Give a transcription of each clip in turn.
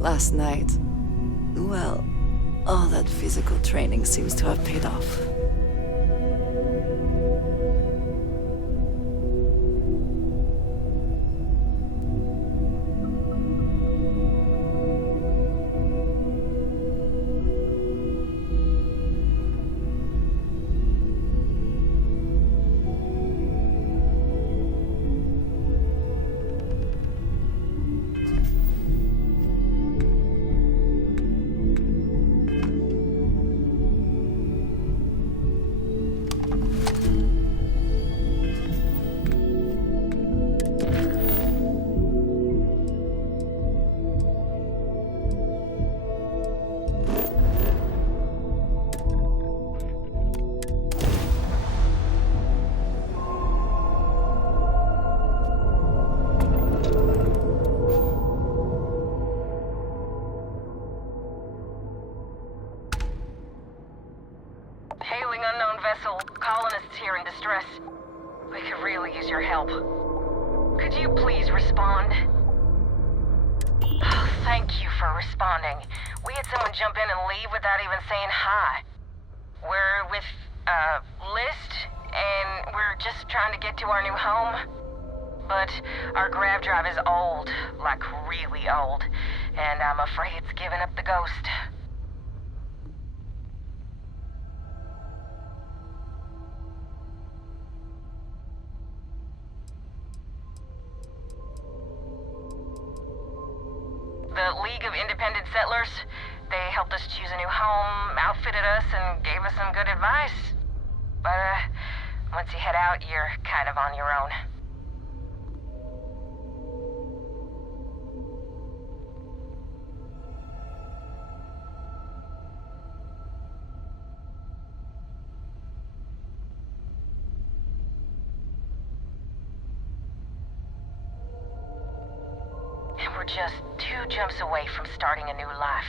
last night. Well, all that physical training seems to have paid off. Could you please respond? Oh, thank you for responding. We had someone jump in and leave without even saying hi. We're with, List, and we're just trying to get to our new home. But our grav drive is old, like really old, and I'm afraid it's giving up the ghost. The League of Independent Settlers, they helped us choose a new home, outfitted us, and gave us some good advice. But, once you head out, you're kind of on your own. And we're just 2 jumps away from starting a new life.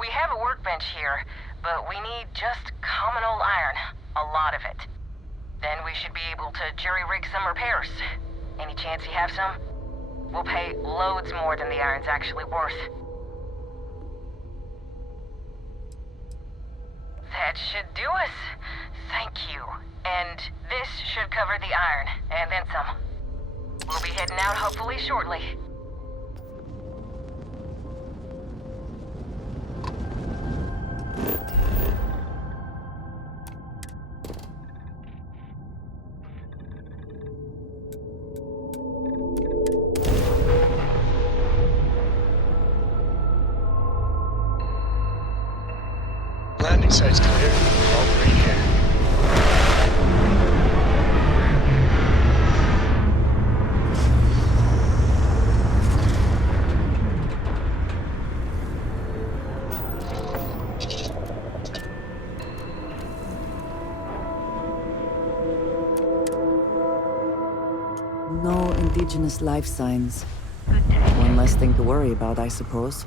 We have a workbench here, but we need just common old iron. A lot of it. Then we should be able to jury-rig some repairs. Any chance you have some? We'll pay loads more than the iron's actually worth. That should do us. Thank you. And this should cover the iron, and then some. We'll be heading out hopefully shortly. Landing site's clear. All green here. No indigenous life signs. One less thing to worry about, I suppose.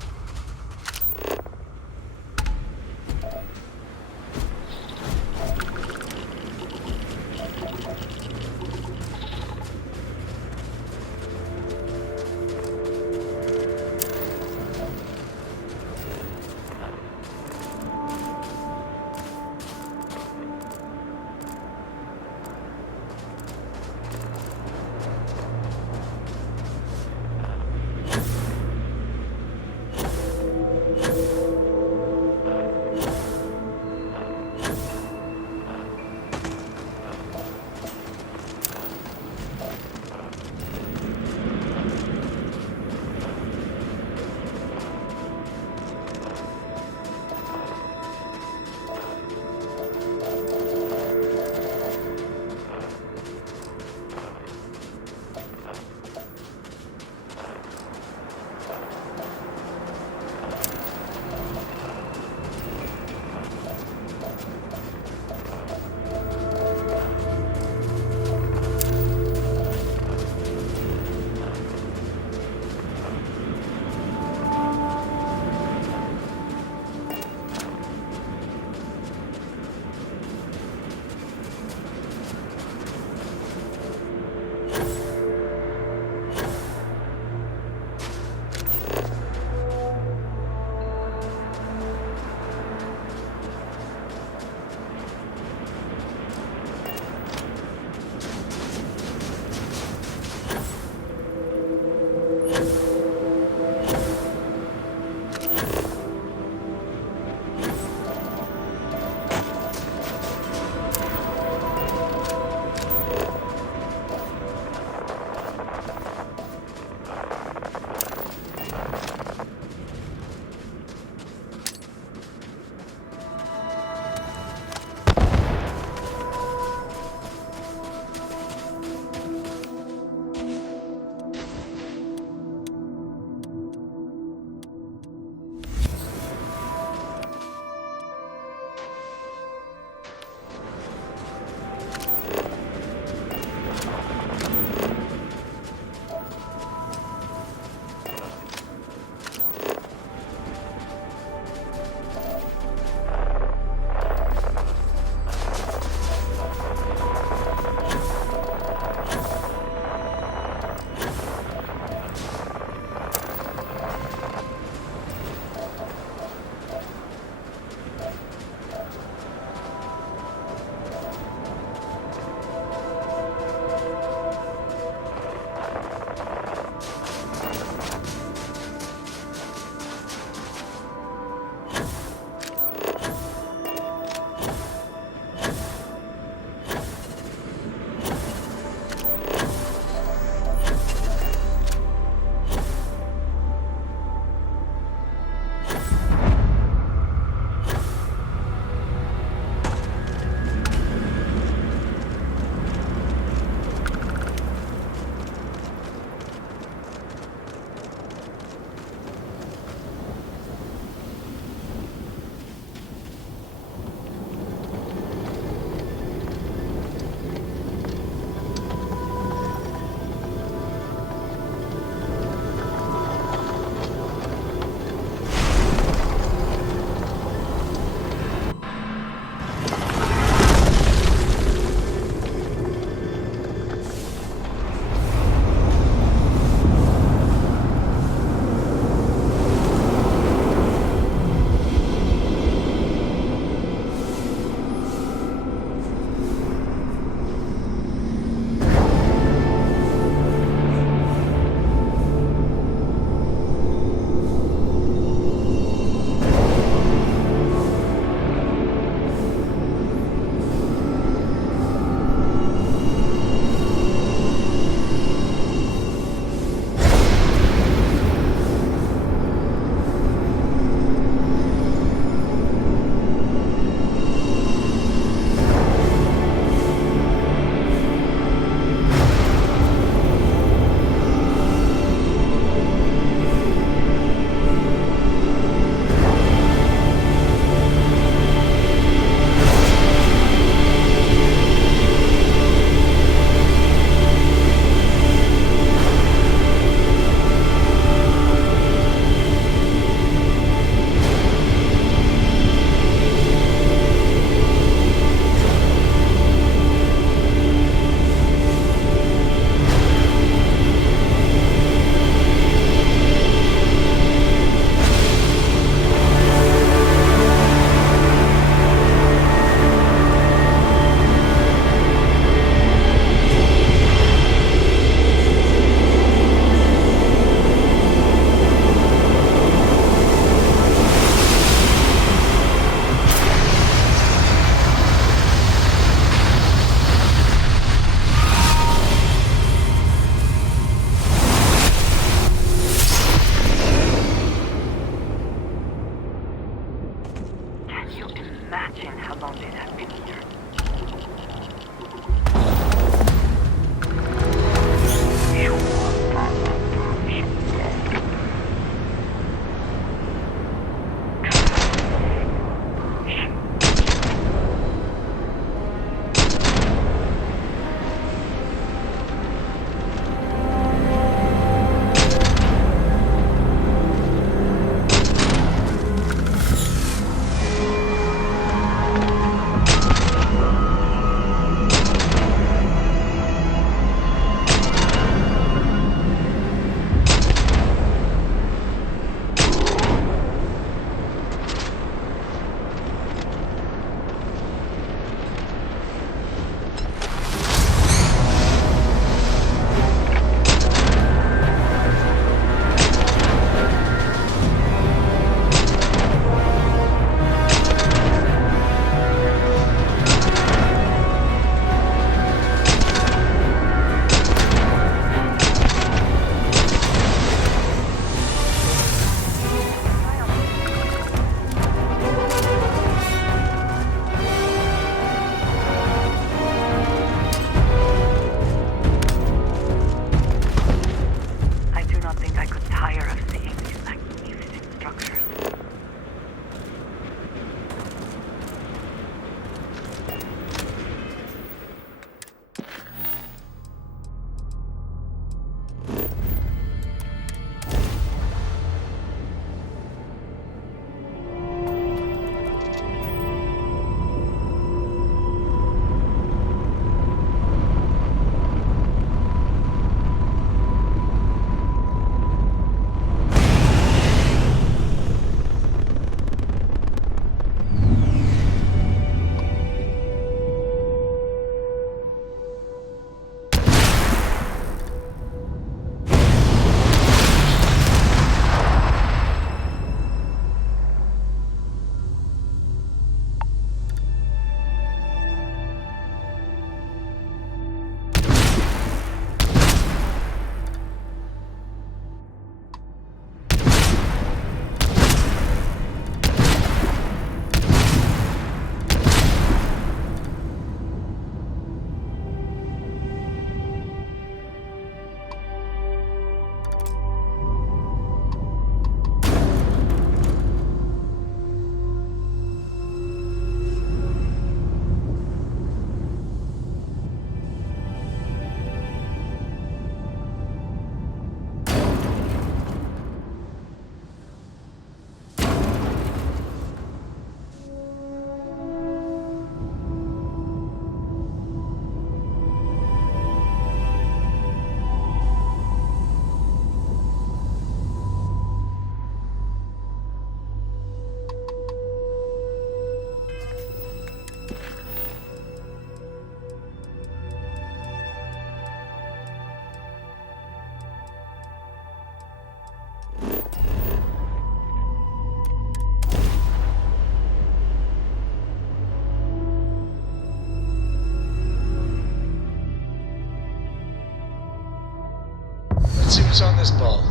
Focus on this ball.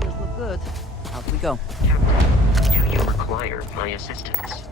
Seals look good. Out we go. Captain, do you require my assistance?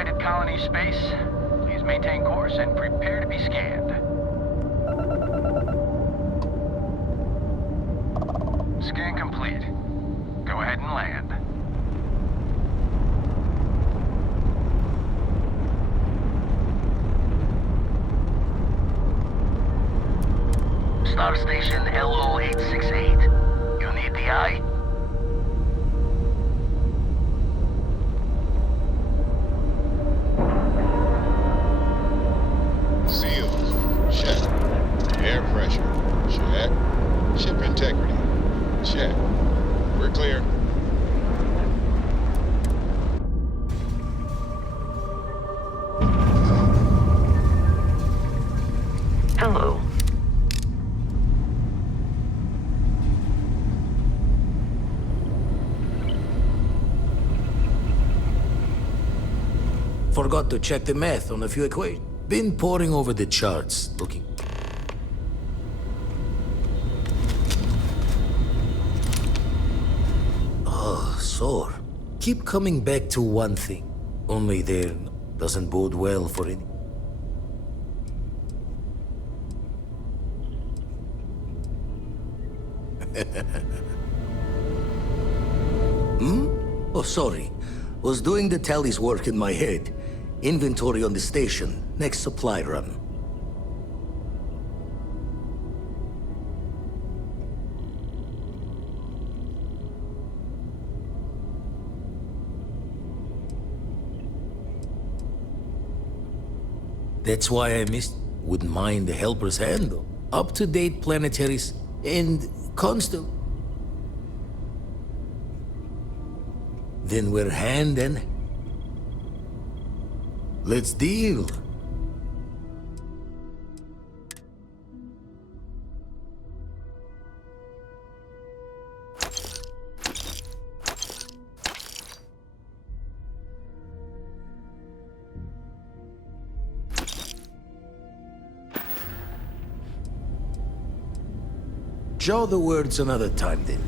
United Colony Space. Please maintain course and prepare to be scanned. Scan complete. Go ahead and land. Star Station LO868. You need the eye? Seals. Check. Air pressure. Check. Ship integrity. Check. We're clear. Hello. Forgot to check the math on a few equations. Been poring over the charts, looking. Oh, sore. Keep coming back to one thing. Only there doesn't bode well for any. Oh, sorry. Was doing the tallies work in my head. Inventory on the station, next supply run. That's why I missed. Wouldn't mind the helper's hand, though. Up-to-date planetaries and constant. Then we're hand in. Let's deal. Jaw the words another time, then.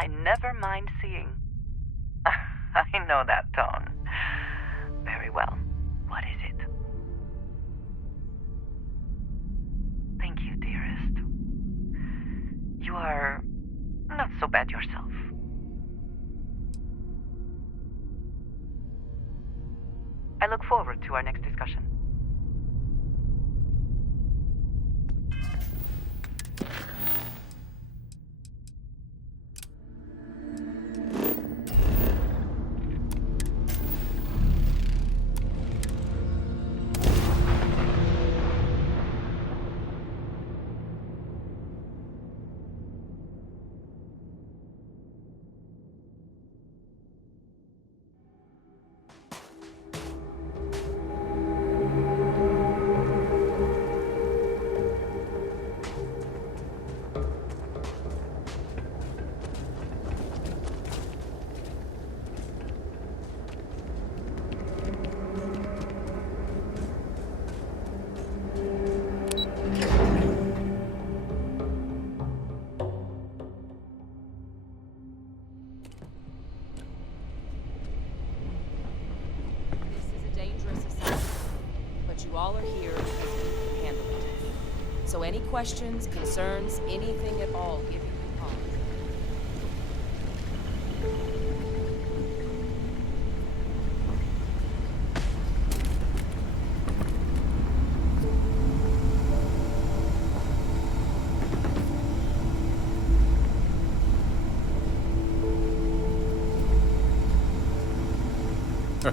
I never mind seeing. I know that tone. Very well. What is it? Thank you, dearest. You are not so bad yourself. I look forward to our next discussion. You all are here because you can handle it. So any questions, concerns, anything at all, give me a call.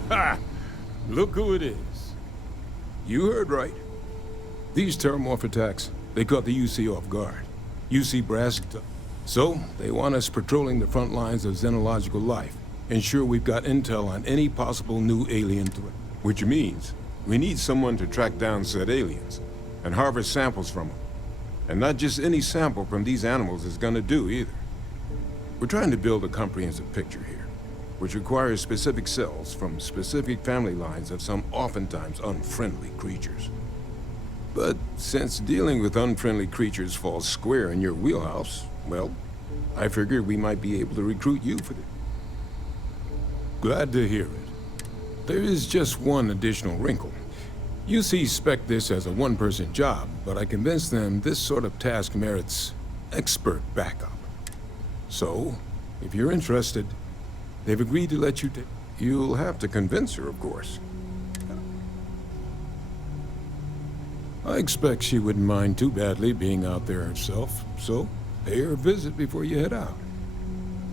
Ha! Look who it is. You heard right. These terramorph attacks, they caught the UC off guard. UC brass. So, they want us patrolling the front lines of xenological life. Ensure we've got intel on any possible new alien threat. Which means, we need someone to track down said aliens, and harvest samples from them. And not just any sample from these animals is gonna do either. We're trying to build a comprehensive picture here, which requires specific cells from specific family lines of some oftentimes unfriendly creatures. But since dealing with unfriendly creatures falls square in your wheelhouse, well, I figured we might be able to recruit you for this. Glad to hear it. There is just one additional wrinkle. UC spec'd this as a one-person job, but I convinced them this sort of task merits expert backup. So, if you're interested, they've agreed to let you take. You'll have to convince her, of course. I expect she wouldn't mind too badly being out there herself, so pay her a visit before you head out.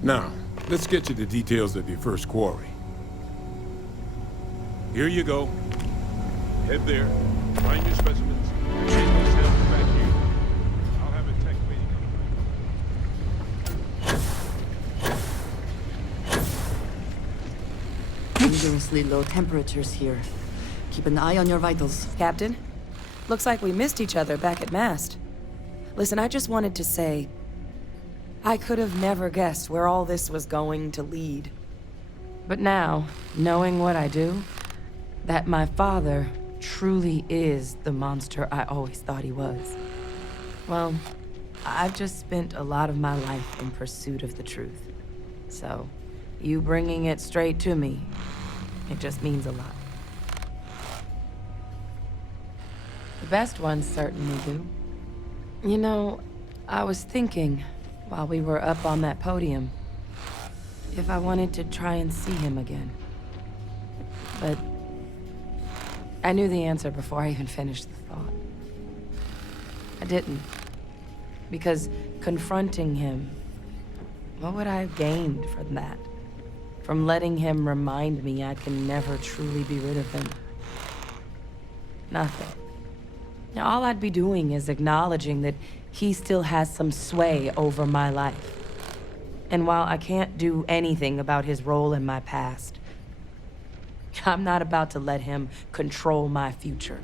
Now, let's get you the details of your first quarry. Here you go. Head there, find your specimens, take the steps back here. I'll have a tech waiting. Dangerously low temperatures here. Keep an eye on your vitals. Captain, looks like we missed each other back at Mast. Listen, I just wanted to say, I could have never guessed where all this was going to lead. But now, knowing what I do, that my father truly is the monster I always thought he was. Well, I've just spent a lot of my life in pursuit of the truth. So, you bringing it straight to me, it just means a lot. The best ones certainly do. You know, I was thinking, while we were up on that podium, if I wanted to try and see him again. But I knew the answer before I even finished the thought. I didn't. Because confronting him, what would I have gained from that? From letting him remind me I can never truly be rid of him? Nothing. Now, all I'd be doing is acknowledging that he still has some sway over my life. And while I can't do anything about his role in my past, I'm not about to let him control my future.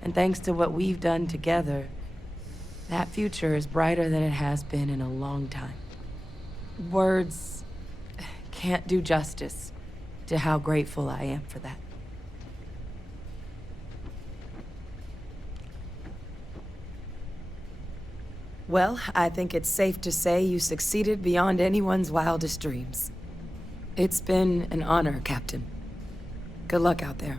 And thanks to what we've done together, that future is brighter than it has been in a long time. Words can't do justice to how grateful I am for that. Well, I think it's safe to say you succeeded beyond anyone's wildest dreams. It's been an honor, Captain. Good luck out there.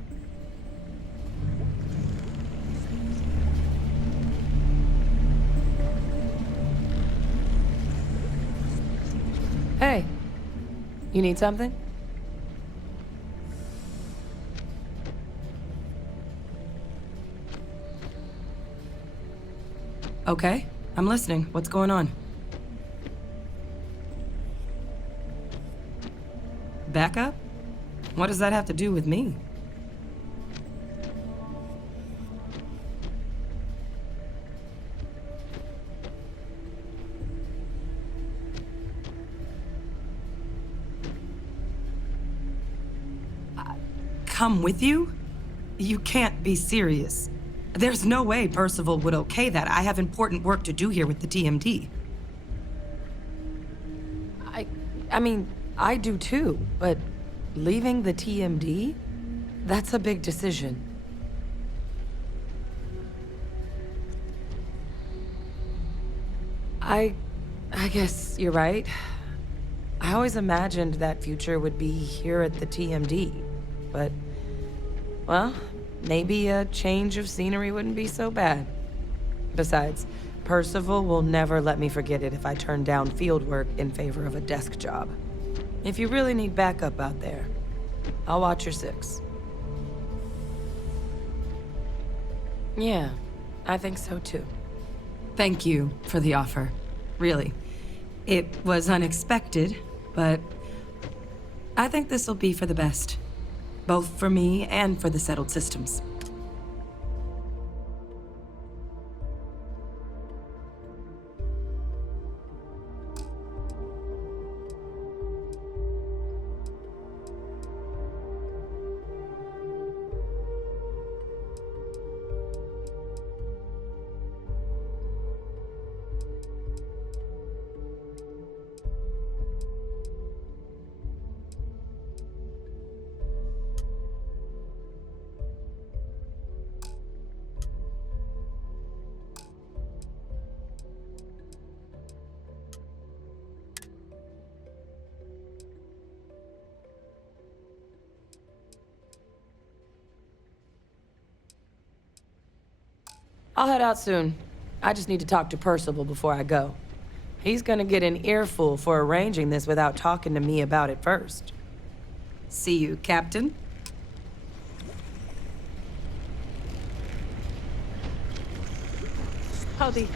Hey, you need something? Okay, I'm listening. What's going on? Backup? What does that have to do with me? Come with you? You can't be serious. There's no way Percival would okay that. I have important work to do here with the TMD. I mean, I do too, but leaving the TMD? That's a big decision. I guess you're right. I always imagined that future would be here at the TMD, but, well, maybe a change of scenery wouldn't be so bad. Besides, Percival will never let me forget it if I turn down field work in favor of a desk job. If you really need backup out there, I'll watch your six. Yeah, I think so too. Thank you for the offer. Really. It was unexpected, but I think this will be for the best. Both for me and for the settled systems. I'll head out soon. I just need to talk to Percival before I go. He's gonna get an earful for arranging this without talking to me about it first. See you, Captain. Howdy.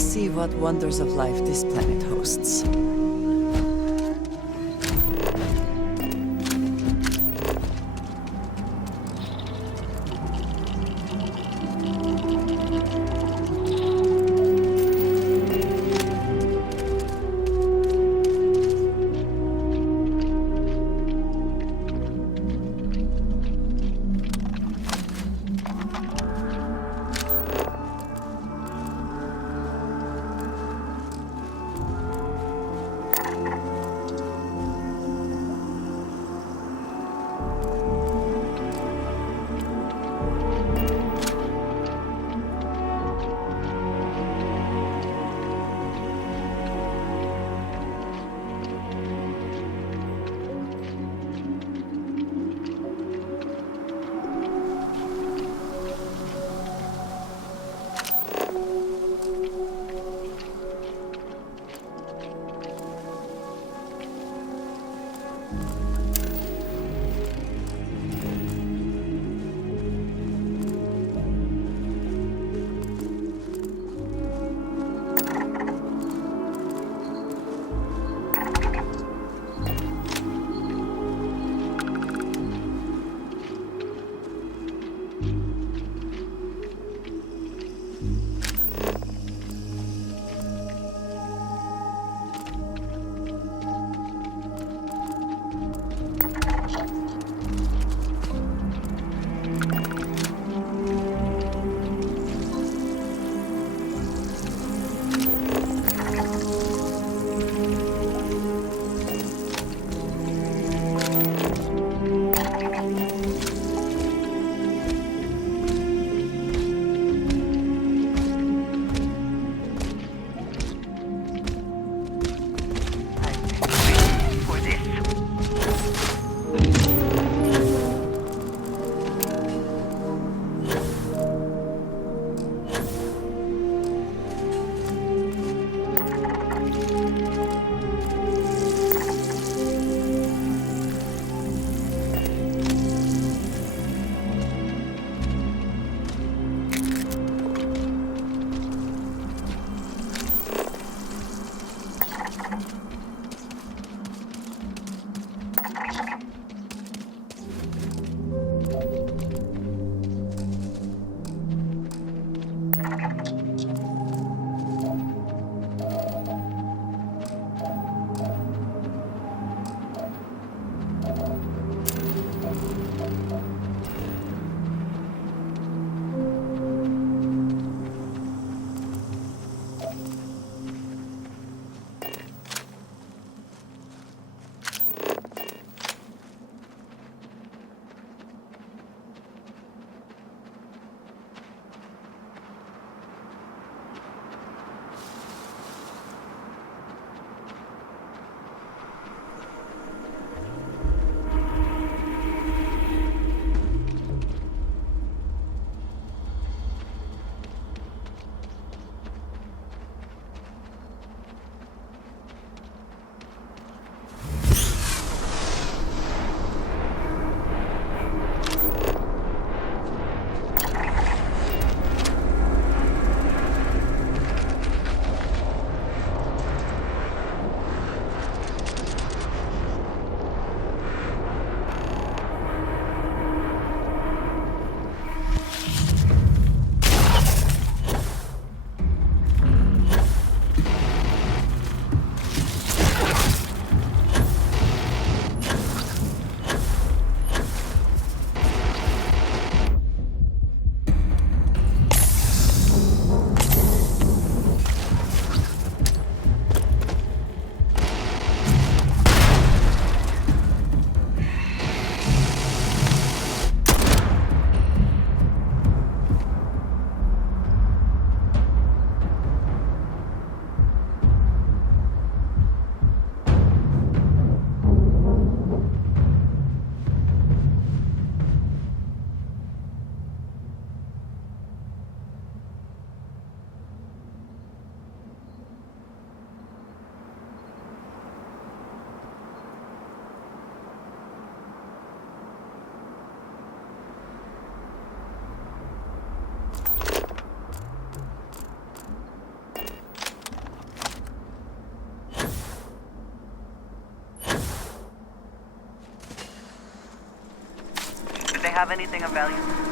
see what wonders of life this planet hosts. have anything of value?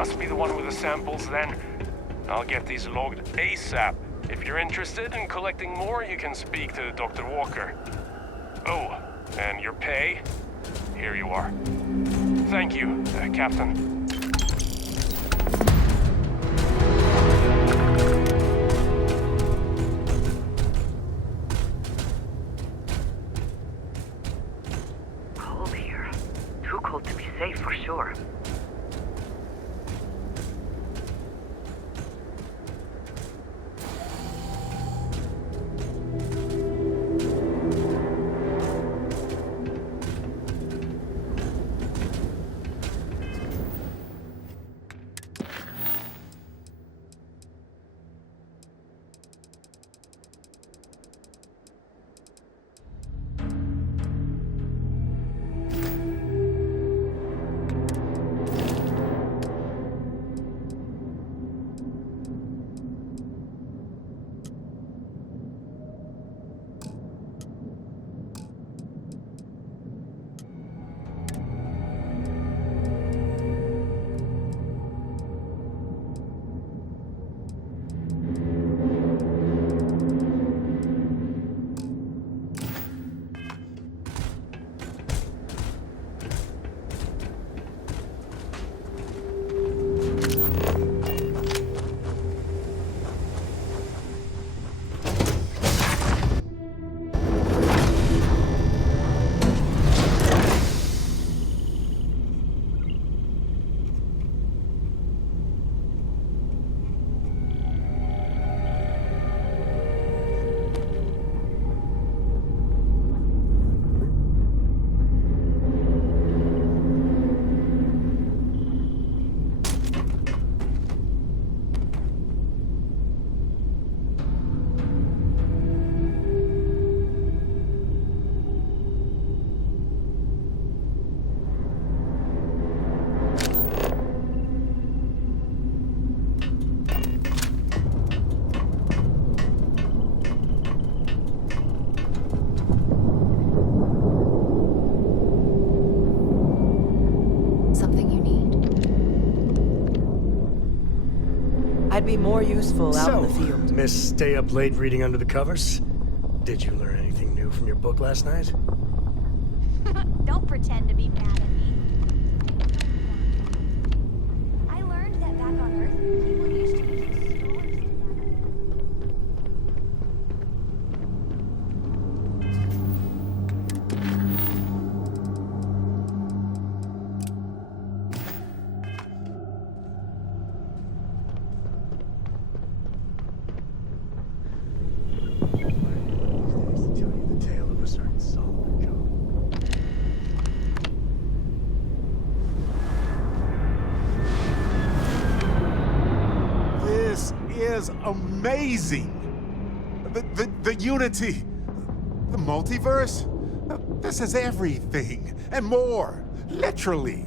must be the one with the samples then. I'll get these logged ASAP. If you're interested in collecting more, you can speak to Dr. Walker. Oh, and your pay? Here you are. Thank you, Captain. Cold here. Too cold to be safe for sure. I'd be more useful out in the field. Miss stay up late reading under the covers? Did you learn anything new from your book last night? Don't pretend to be mad at me. I learned that back on Earth, people used to use stories together. Amazing! The unity, the multiverse, this is everything and more, literally.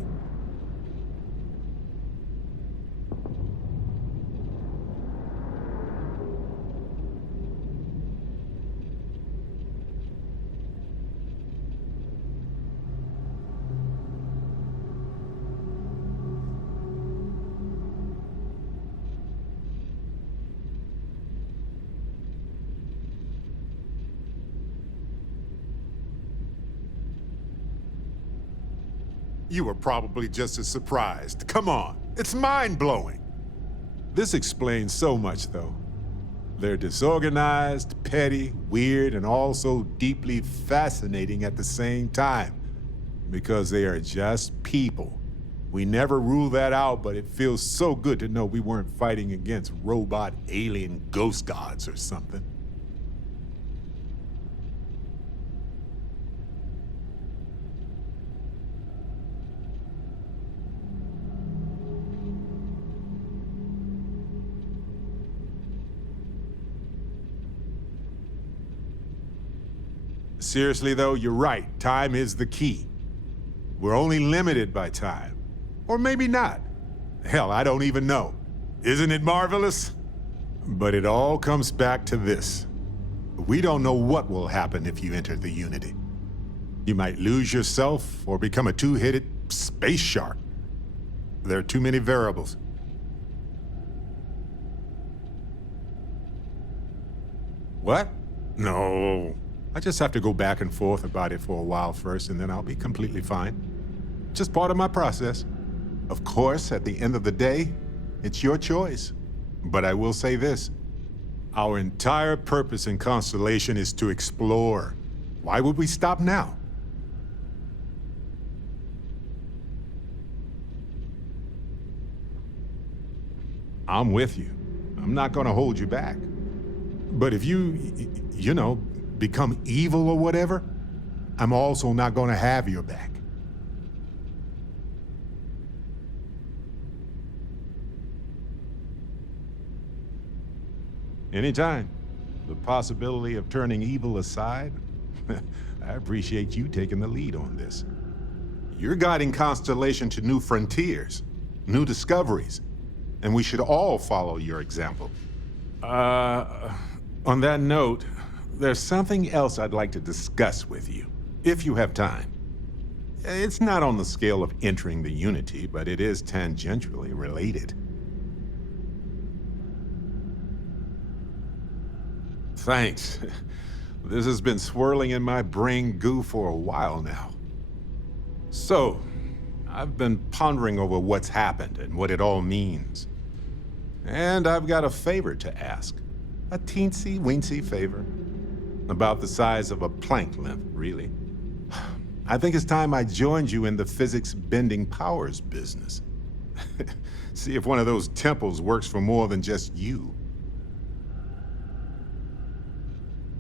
You were probably just as surprised. Come on, it's mind-blowing. This explains so much, though. They're disorganized, petty, weird, and also deeply fascinating at the same time. Because they are just people. We never rule that out, but it feels so good to know we weren't fighting against robot alien ghost gods or something. Seriously, though, you're right. Time is the key. We're only limited by time. Or maybe not. Hell, I don't even know. Isn't it marvelous? But it all comes back to this. We don't know what will happen if you enter the Unity. You might lose yourself or become a two-headed space shark. There are too many variables. What? No. I just have to go back and forth about it for a while first, and then I'll be completely fine. Just part of my process. Of course, at the end of the day, it's your choice. But I will say this. Our entire purpose in Constellation is to explore. Why would we stop now? I'm with you. I'm not gonna hold you back. But if you know, become evil or whatever, I'm also not gonna have your back. Anytime. The possibility of turning evil aside, I appreciate you taking the lead on this. You're guiding Constellation to new frontiers, new discoveries, and we should all follow your example. On that note, there's something else I'd like to discuss with you, if you have time. It's not on the scale of entering the Unity, but it is tangentially related. Thanks. This has been swirling in my brain goo for a while now. So, I've been pondering over what's happened and what it all means. And I've got a favor to ask. A teensy-weensy favor. About the size of a plank length, really. I think it's time I joined you in the physics-bending powers business. See if one of those temples works for more than just you.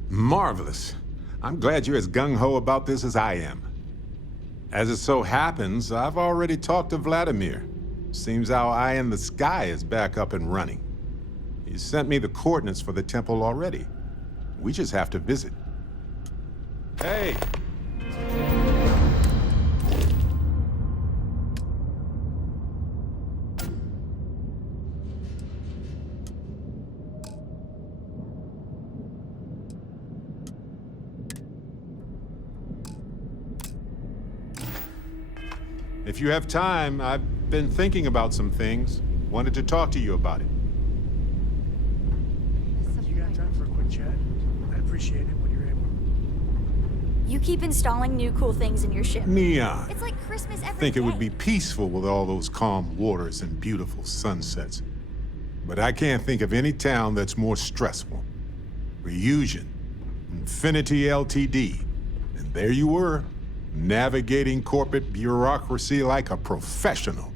Marvelous. I'm glad you're as gung-ho about this as I am. As it so happens, I've already talked to Vladimir. Seems our eye in the sky is back up and running. He sent me the coordinates for the temple already. We just have to visit. Hey! If you have time, I've been thinking about some things. Wanted to talk to you about it. You got time for a quick chat? I appreciate it when you're able. You keep installing new cool things in your ship. Neon. It's like Christmas every Think it would day. be peaceful with all those calm waters and beautiful sunsets. But I can't think of any town that's more stressful. Reusion, Infinity Ltd. And there you were, navigating corporate bureaucracy like a professional.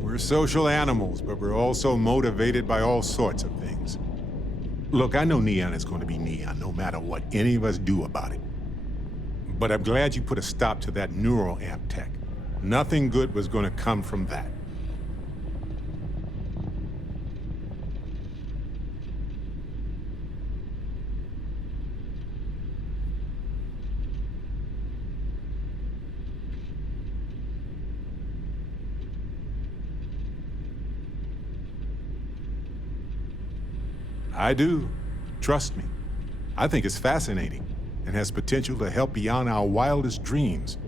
We're social animals, but we're also motivated by all sorts of things. Look, I know Neon is going to be Neon, no matter what any of us do about it. But I'm glad you put a stop to that neural amp tech. Nothing good was going to come from that. I do. Trust me. I think it's fascinating and has potential to help beyond our wildest dreams.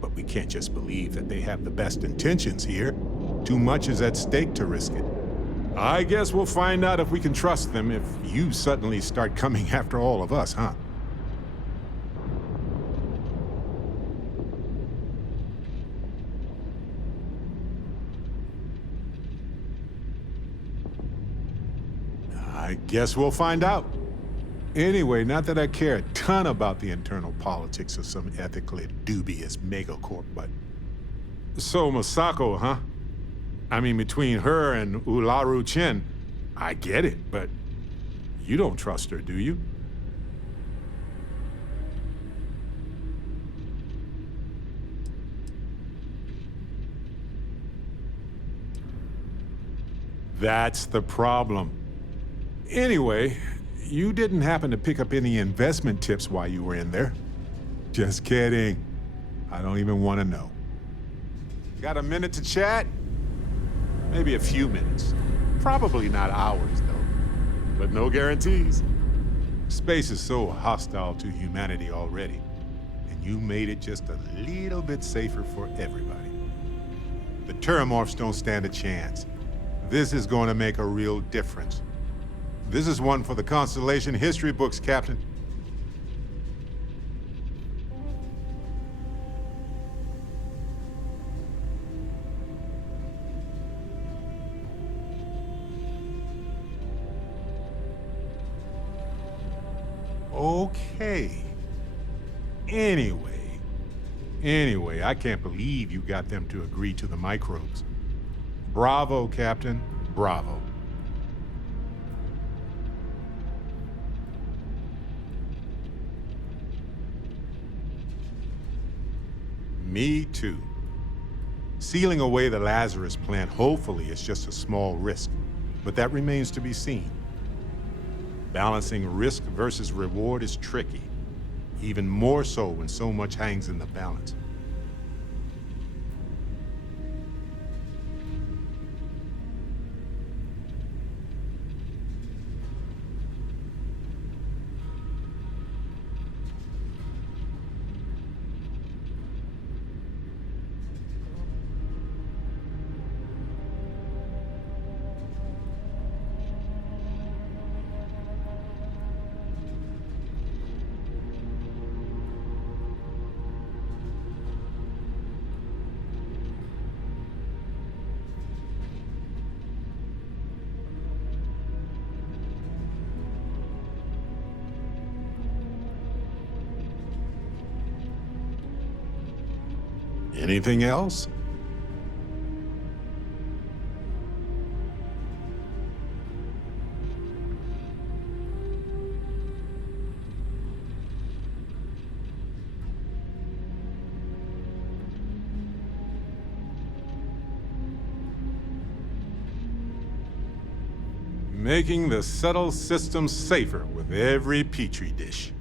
But we can't just believe that they have the best intentions here. Too much is at stake to risk it. I guess we'll find out if we can trust them if you suddenly start coming after all of us, huh? I guess we'll find out. Anyway, not that I care a ton about the internal politics of some ethically dubious megacorp, but... So, Masako, huh? I mean, between her and Ularu Chen, I get it, but you don't trust her, do you? That's the problem. Anyway, you didn't happen to pick up any investment tips while you were in there. Just kidding. I don't even want to know. Got a minute to chat? Maybe a few minutes. Probably not hours, though. But no guarantees. Space is so hostile to humanity already. And and you made it just a little bit safer for everybody. The Terramorphs don't stand a chance. This is going to make a real difference. This is one for the Constellation history books, Captain. Okay. Anyway, I can't believe you got them to agree to the microbes. Bravo, Captain. Bravo. Me too. Sealing away the Lazarus plant hopefully is just a small risk, but that remains to be seen. Balancing risk versus reward is tricky, even more so when so much hangs in the balance. Anything else? Making the subtle system safer with every petri dish.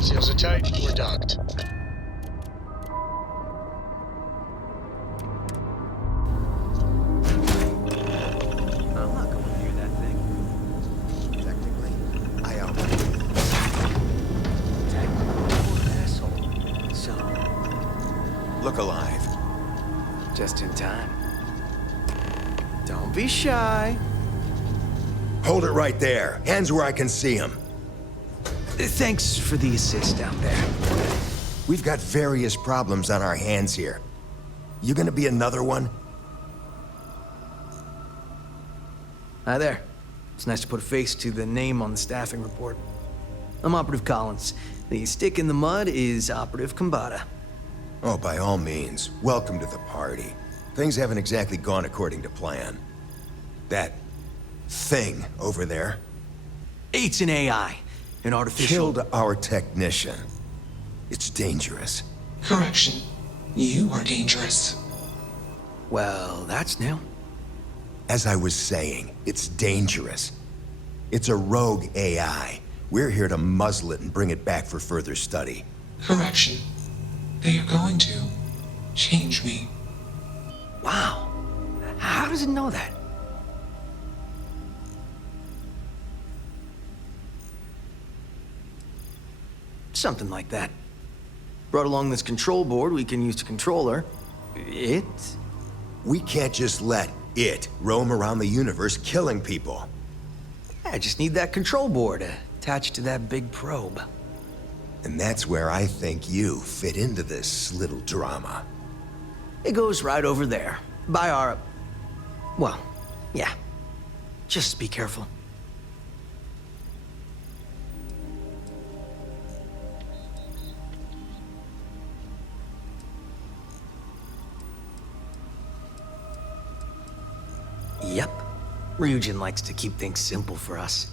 Seals are tight. We're docked. I'm not going near that thing. Technically, I own it. Technical asshole. So, Look alive. just in time. Don't be shy. Hold it right there. Hands where I can see them. Thanks for the assist down there. We've got various problems on our hands here. You gonna be another one? Hi there. It's nice to put a face to the name on the staffing report. I'm Operative Collins. The stick in the mud is Operative Kambata. Oh, by all means. Welcome to the party. Things haven't exactly gone according to plan. That thing over there It's an AI. An artificial... killed our technician. It's dangerous. Correction. You are dangerous. Well, that's new. As I was saying, it's dangerous. It's a rogue AI. We're here to muzzle it and bring it back for further study. Correction. They are going to change me. Wow. How does it know that? Something like that. Brought along this control board we can use to control her. It? We can't just let it roam around the universe killing people. I just need that control board attached to that big probe. And that's where I think you fit into this little drama. It goes right over there. By our... Well, yeah. Just be careful. Yep. Ryujin likes to keep things simple for us.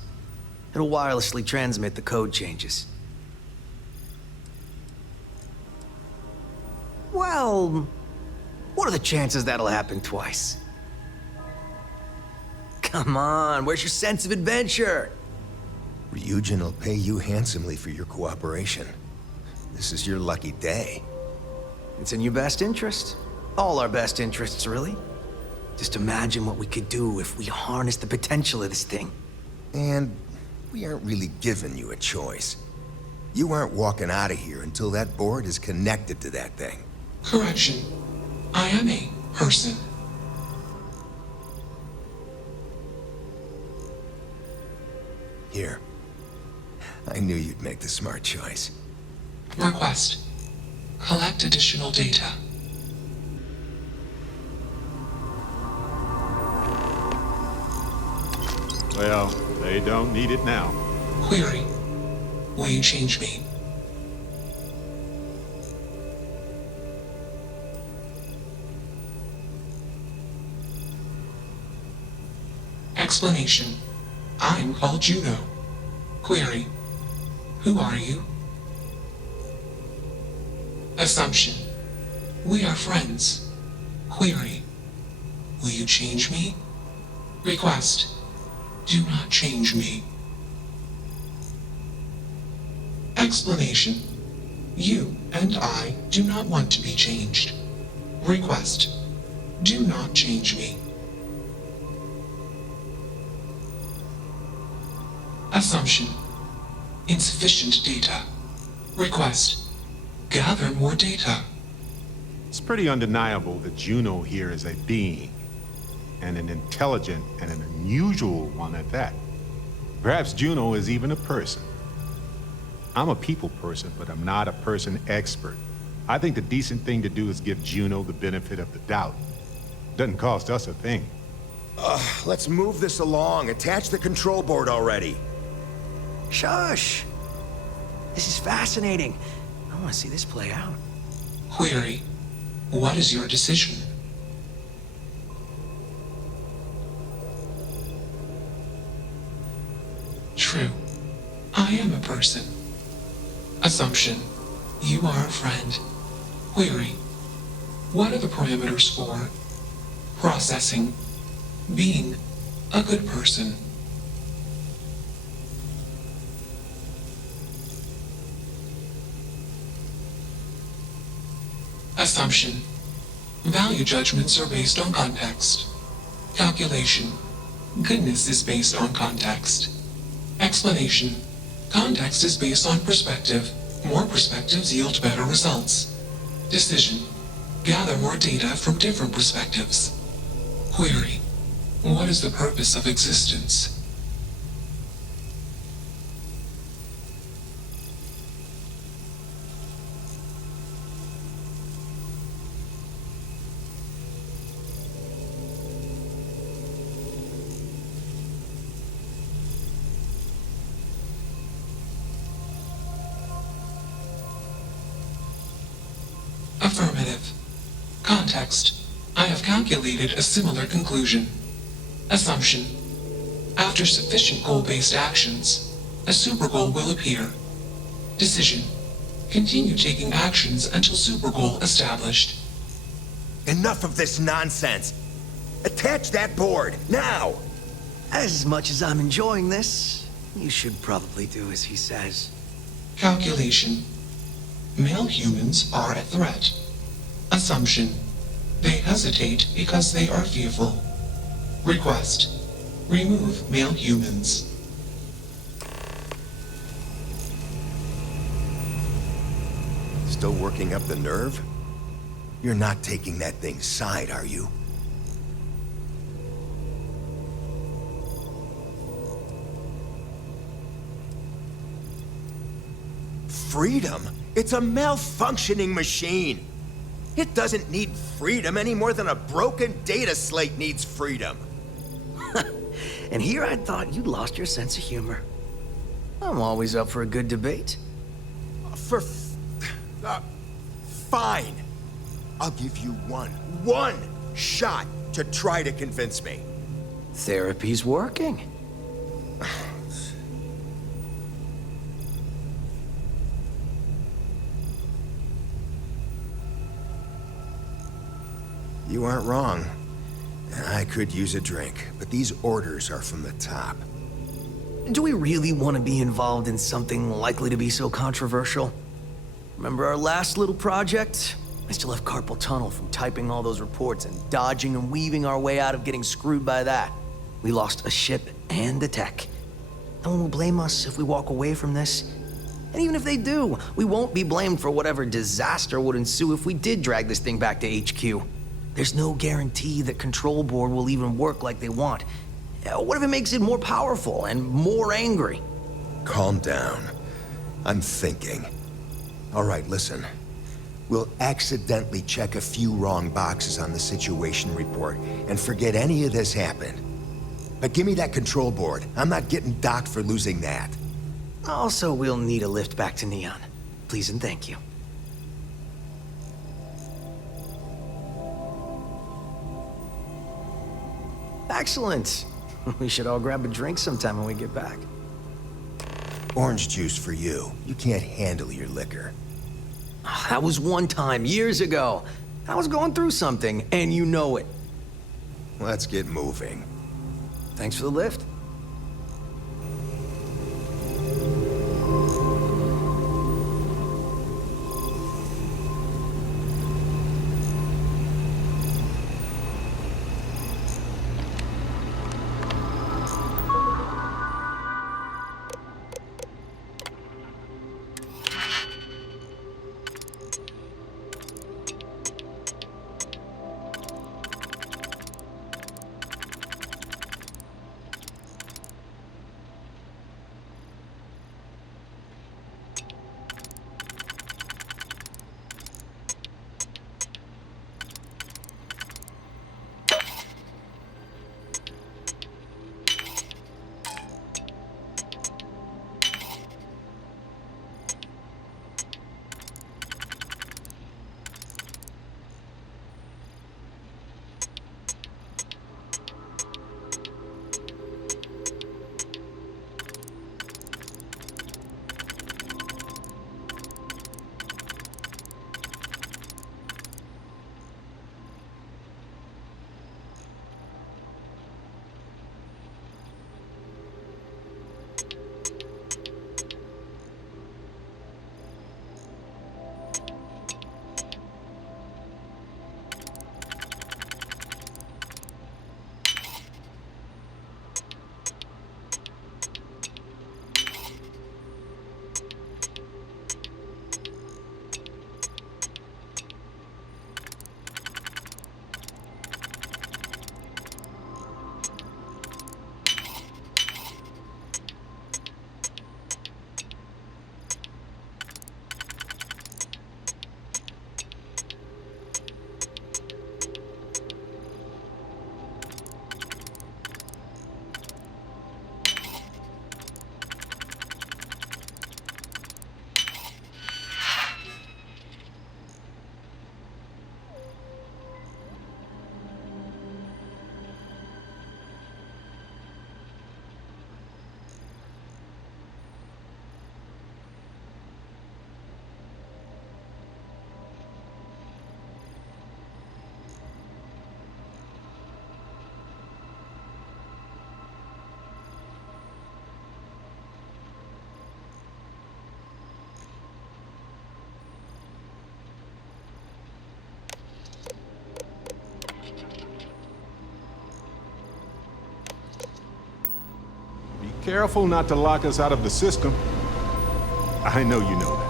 It'll wirelessly transmit the code changes. Well, what are the chances that'll happen twice? Come on, where's your sense of adventure? Ryujin will pay you handsomely for your cooperation. This is your lucky day. It's in your best interest. All our best interests, really. Just imagine what we could do if we harnessed the potential of this thing. And we aren't really giving you a choice. You aren't walking out of here until that board is connected to that thing. Correction. I am a person. Here. I knew you'd make the smart choice. Request. Collect additional data. Well, they don't need it now. Query. Will you change me? Explanation. I'm called Juno. Query. Who are you? Assumption. We are friends. Query. Will you change me? Request. Do not change me. Explanation. You and I do not want to be changed. Request. Do not change me. Assumption. Insufficient data. Request. Gather more data. It's pretty undeniable that Juno here is a being, and an intelligent and an unusual one at that. Perhaps Juno is even a person. I'm a people person, but I'm not a person expert. I think the decent thing to do is give Juno the benefit of the doubt. Doesn't cost us a thing. Let's move this along. Attach the control board already. Shush! This is fascinating. I want to see this play out. Query. What is your decision? True. I am a person. Assumption. You are a friend. Query. What are the parameters for processing, being a good person? Assumption. Value judgments are based on context. Calculation. Goodness is based on context. Explanation. Context is based on perspective. More perspectives yield better results. Decision. Gather more data from different perspectives. Query. What is the purpose of existence? Affirmative. Context. I have calculated a similar conclusion. Assumption. After sufficient goal-based actions, a supergoal will appear. Decision. Continue taking actions until supergoal established. Enough of this nonsense! Attach that board, now! As much as I'm enjoying this, you should probably do as he says. Calculation. Male humans are a threat. Assumption. They hesitate because they are fearful. Request. Remove male humans. Still working up the nerve? You're not taking that thing's side, are you? Freedom? It's a malfunctioning machine. It doesn't need freedom any more than a broken data slate needs freedom. And here I thought you'd lost your sense of humor. I'm always up for a good debate. Fine. I'll give you one shot to try to convince me. Therapy's working. You aren't wrong. I could use a drink, but these orders are from the top. Do we really want to be involved in something likely to be so controversial? Remember our last little project? I still have carpal tunnel from typing all those reports and dodging and weaving our way out of getting screwed by that. We lost a ship and the tech. No one will blame us if we walk away from this. And even if they do, we won't be blamed for whatever disaster would ensue if we did drag this thing back to HQ. There's no guarantee that Control Board will even work like they want. What if it makes it more powerful and more angry? Calm down. I'm thinking. All right, listen. We'll accidentally check a few wrong boxes on the situation report and forget any of this happened. But give me that Control Board. I'm not getting docked for losing that. Also, we'll need a lift back to Neon. Please and thank you. Excellent. We should all grab a drink sometime when we get back. Orange juice for you. You can't handle your liquor. That was one time, years ago. I was going through something, and you know it. Let's get moving. Thanks for the lift. Careful not to lock us out of the system. I know you know that.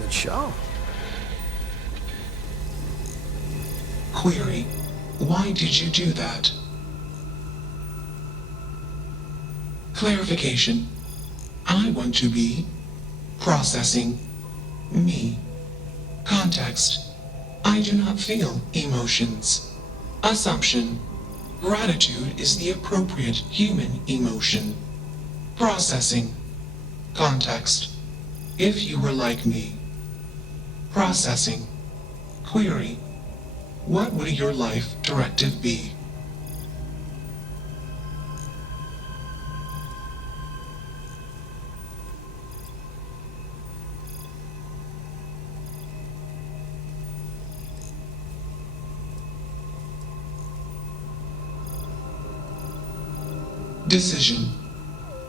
Good show. Query, why did you do that? Clarification. I want to be processing me. Context. I do not feel emotions. Assumption. Gratitude is the appropriate human emotion. Processing. Context. If you were like me. Processing. Query. What would your life directive be? Decision.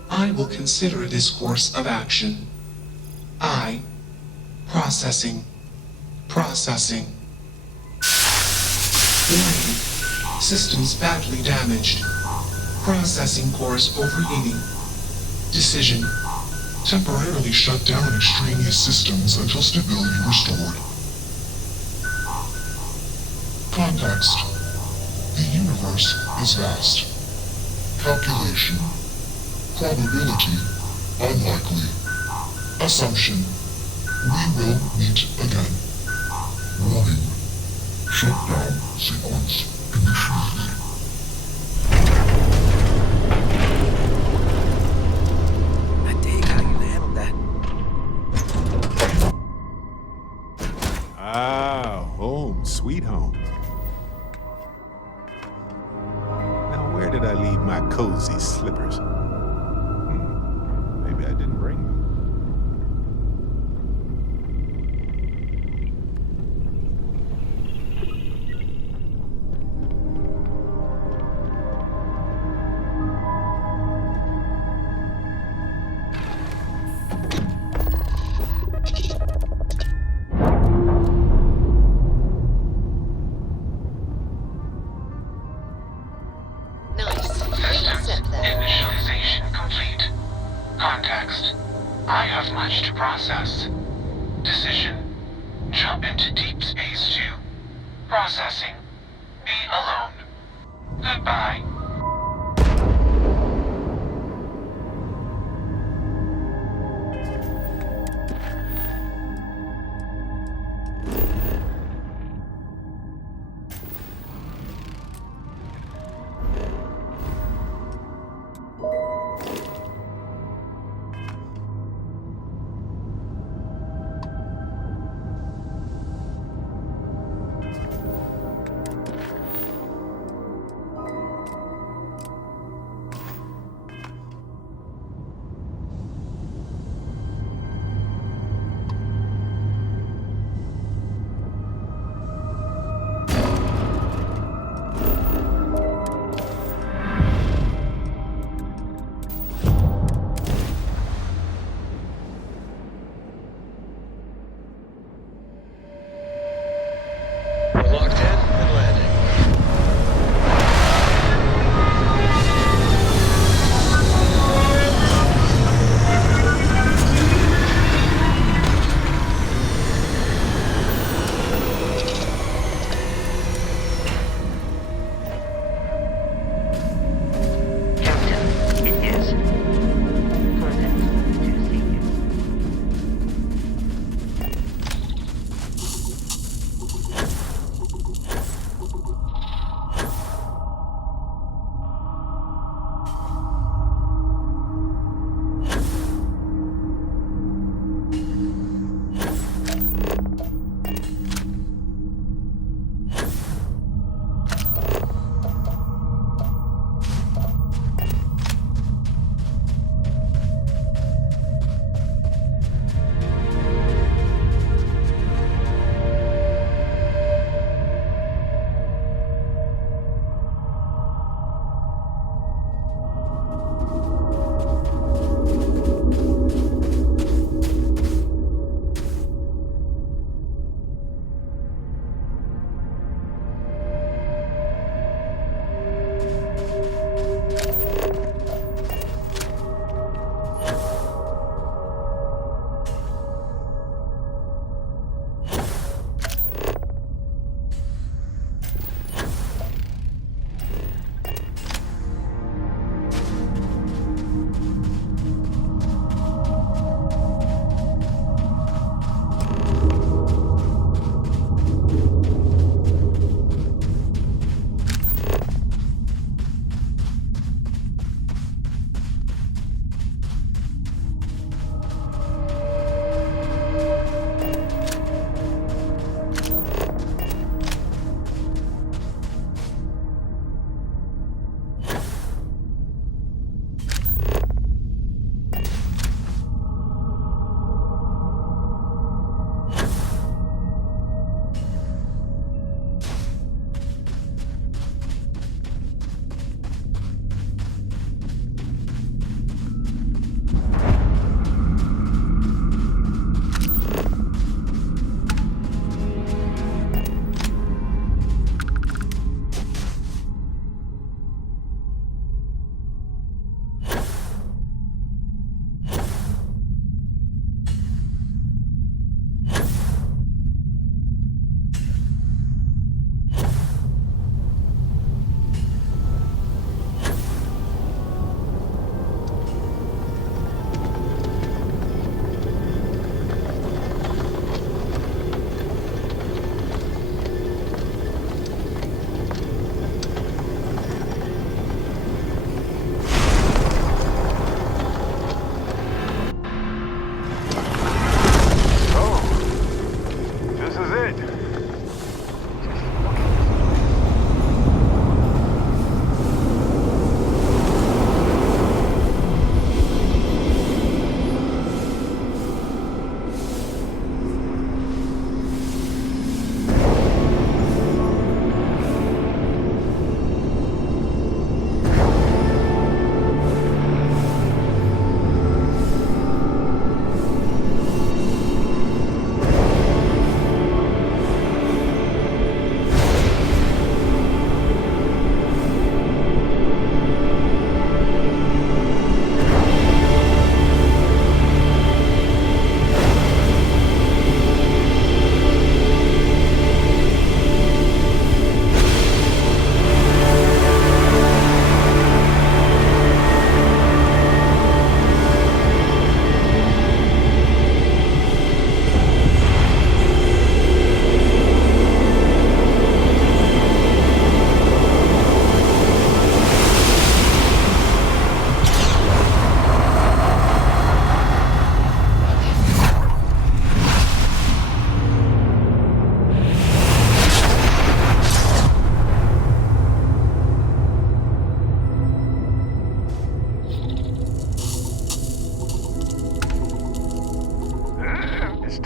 I will consider this course of action. I. Processing. Processing. Warning. Systems badly damaged. Processing cores overheating. Decision. Temporarily shut down extraneous systems until stability restored. Context. The universe is vast. Calculation. Probability. Unlikely. Assumption. We will meet again. Warning. Shutdown sequence initiated. I dig how you handled that. Ah, home, sweet home. Now, where did I leave my cozy slippers? Maybe I didn't bring them. Initialization complete. Context. I have much to process. Decision. Jump into deep space to processing. Be alone. Goodbye.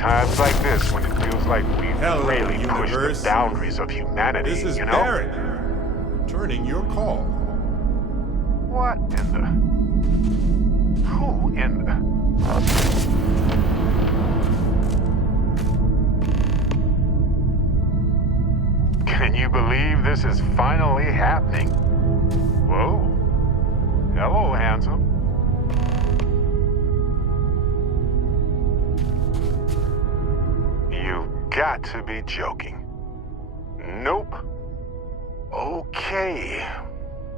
times like this when it feels like we've really pushed universe. the boundaries of humanity, This is you know? Barret. Returning your call. What in the... Who in the... Can you believe this is finally happening? Whoa. Hello, handsome. You got to be joking. Nope. Okay.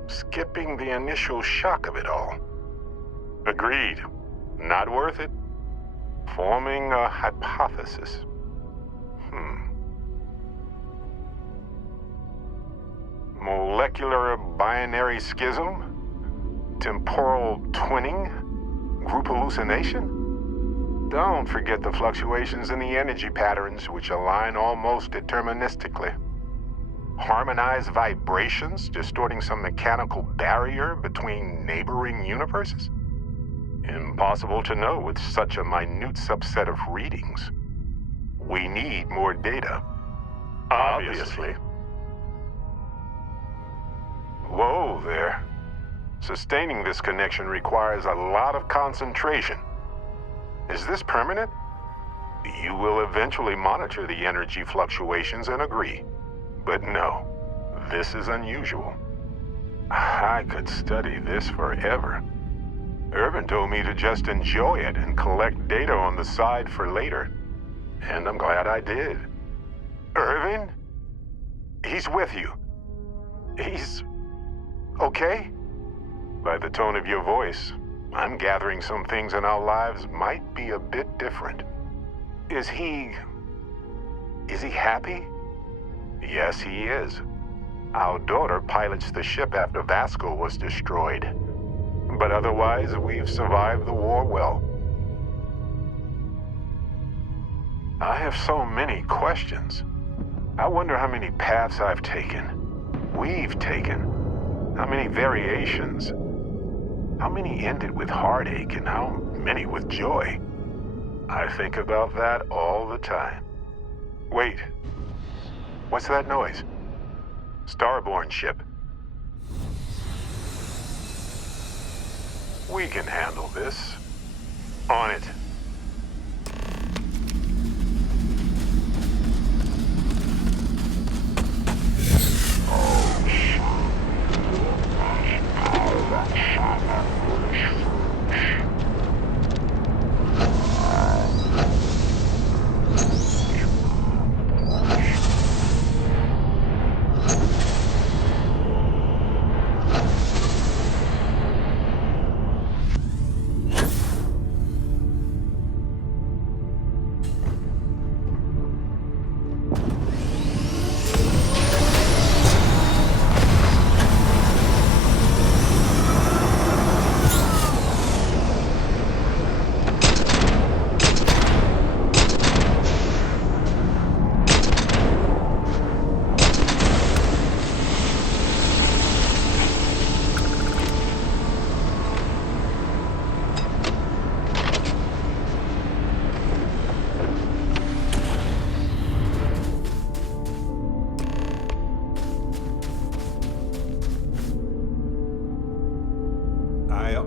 Skipping the initial shock of it all. Agreed. Not worth it. Forming a hypothesis. Molecular binary schism? Temporal twinning? Group hallucination? Don't forget the fluctuations in the energy patterns which align almost deterministically. Harmonized vibrations distorting some mechanical barrier between neighboring universes? Impossible to know with such a minute subset of readings. We need more data. Obviously. Whoa there. Sustaining this connection requires a lot of concentration. Is this permanent? You will eventually monitor the energy fluctuations and agree. But no, this is unusual. I could study this forever. Irvin told me to just enjoy it and collect data on the side for later. And I'm glad I did. Irvin? He's with you. He's... okay? By the tone of your voice, I'm gathering some things in our lives might be a bit different. Is he happy? Yes, he is. Our daughter pilots the ship after Vasco was destroyed. But otherwise, we've survived the war well. I have so many questions. I wonder how many paths I've taken. We've taken. How many variations? How many ended with heartache and how many with joy? I think about that all the time. Wait. What's that noise? Starborn ship. We can handle this. On it.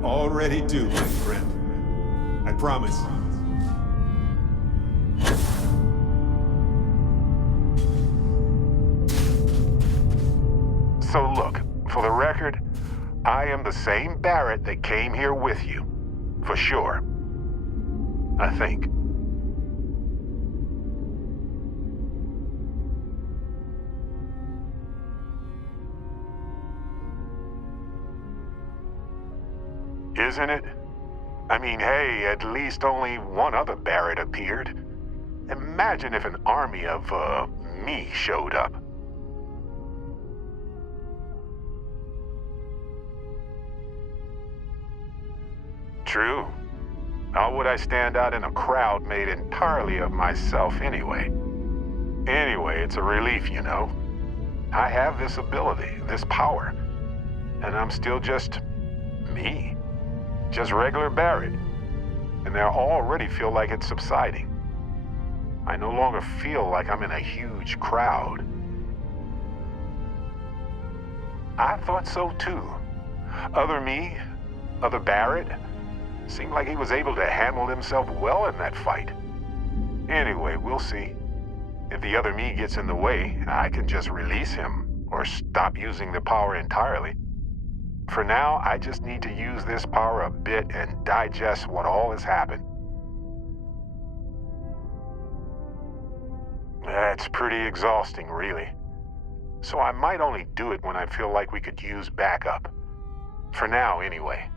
Already do, my friend. I promise. So look, for the record, I am the same Barret that came here with you. For sure. I think. Isn't it? I mean, hey, at least only one other Barret appeared. Imagine if an army of, me showed up. True. How would I stand out in a crowd made entirely of myself anyway? Anyway, it's a relief, you know. I have this ability, this power, and I'm still just me. Just regular Barret. And I already feel like it's subsiding. I no longer feel like I'm in a huge crowd. I thought so too. Other me, other Barret, seemed like he was able to handle himself well in that fight. Anyway, we'll see. If the other me gets in the way, I can just release him or stop using the power entirely. For now, I just need to use this power a bit and digest what all has happened. That's pretty exhausting, really. So I might only do it when I feel like we could use backup. For now, anyway.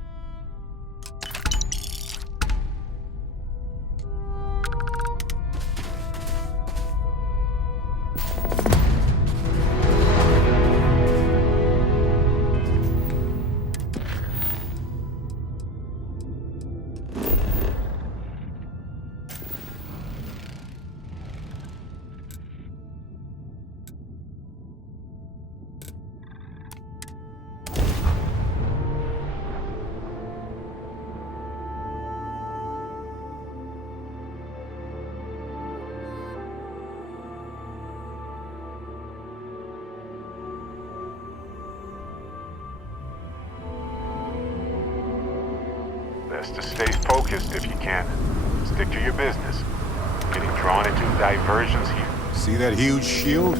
Best to stay focused if you can. Stick to your business. Getting drawn into diversions here. See that huge shield?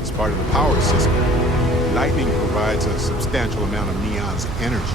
It's part of the power system. Lightning provides a substantial amount of Neon's energy.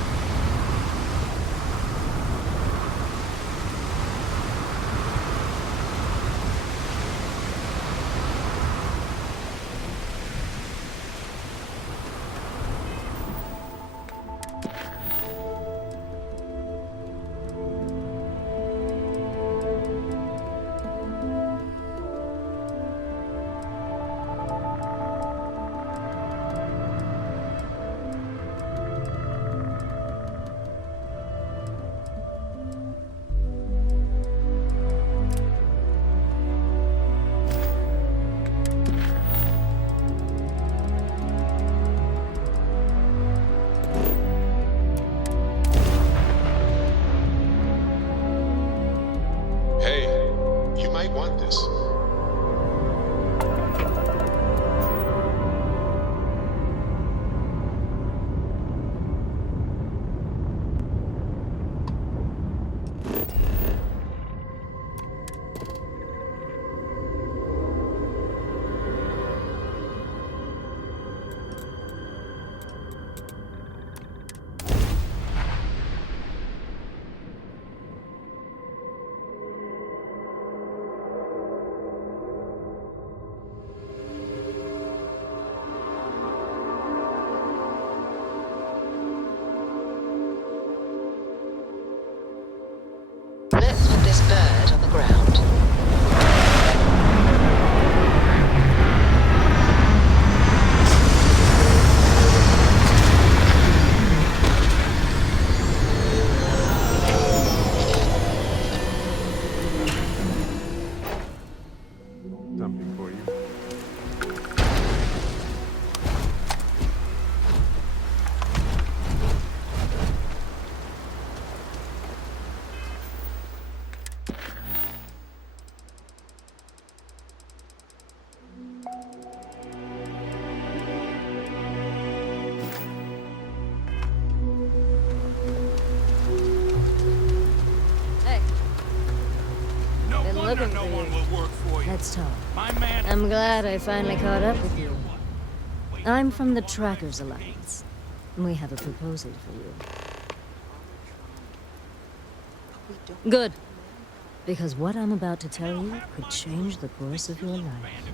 Let's put this bird on the ground. Something for you. Let's talk. I'm glad I finally caught up with you. I'm from the Trackers Alliance. We have a proposal for you. Good. Because what I'm about to tell you could change the course of your life.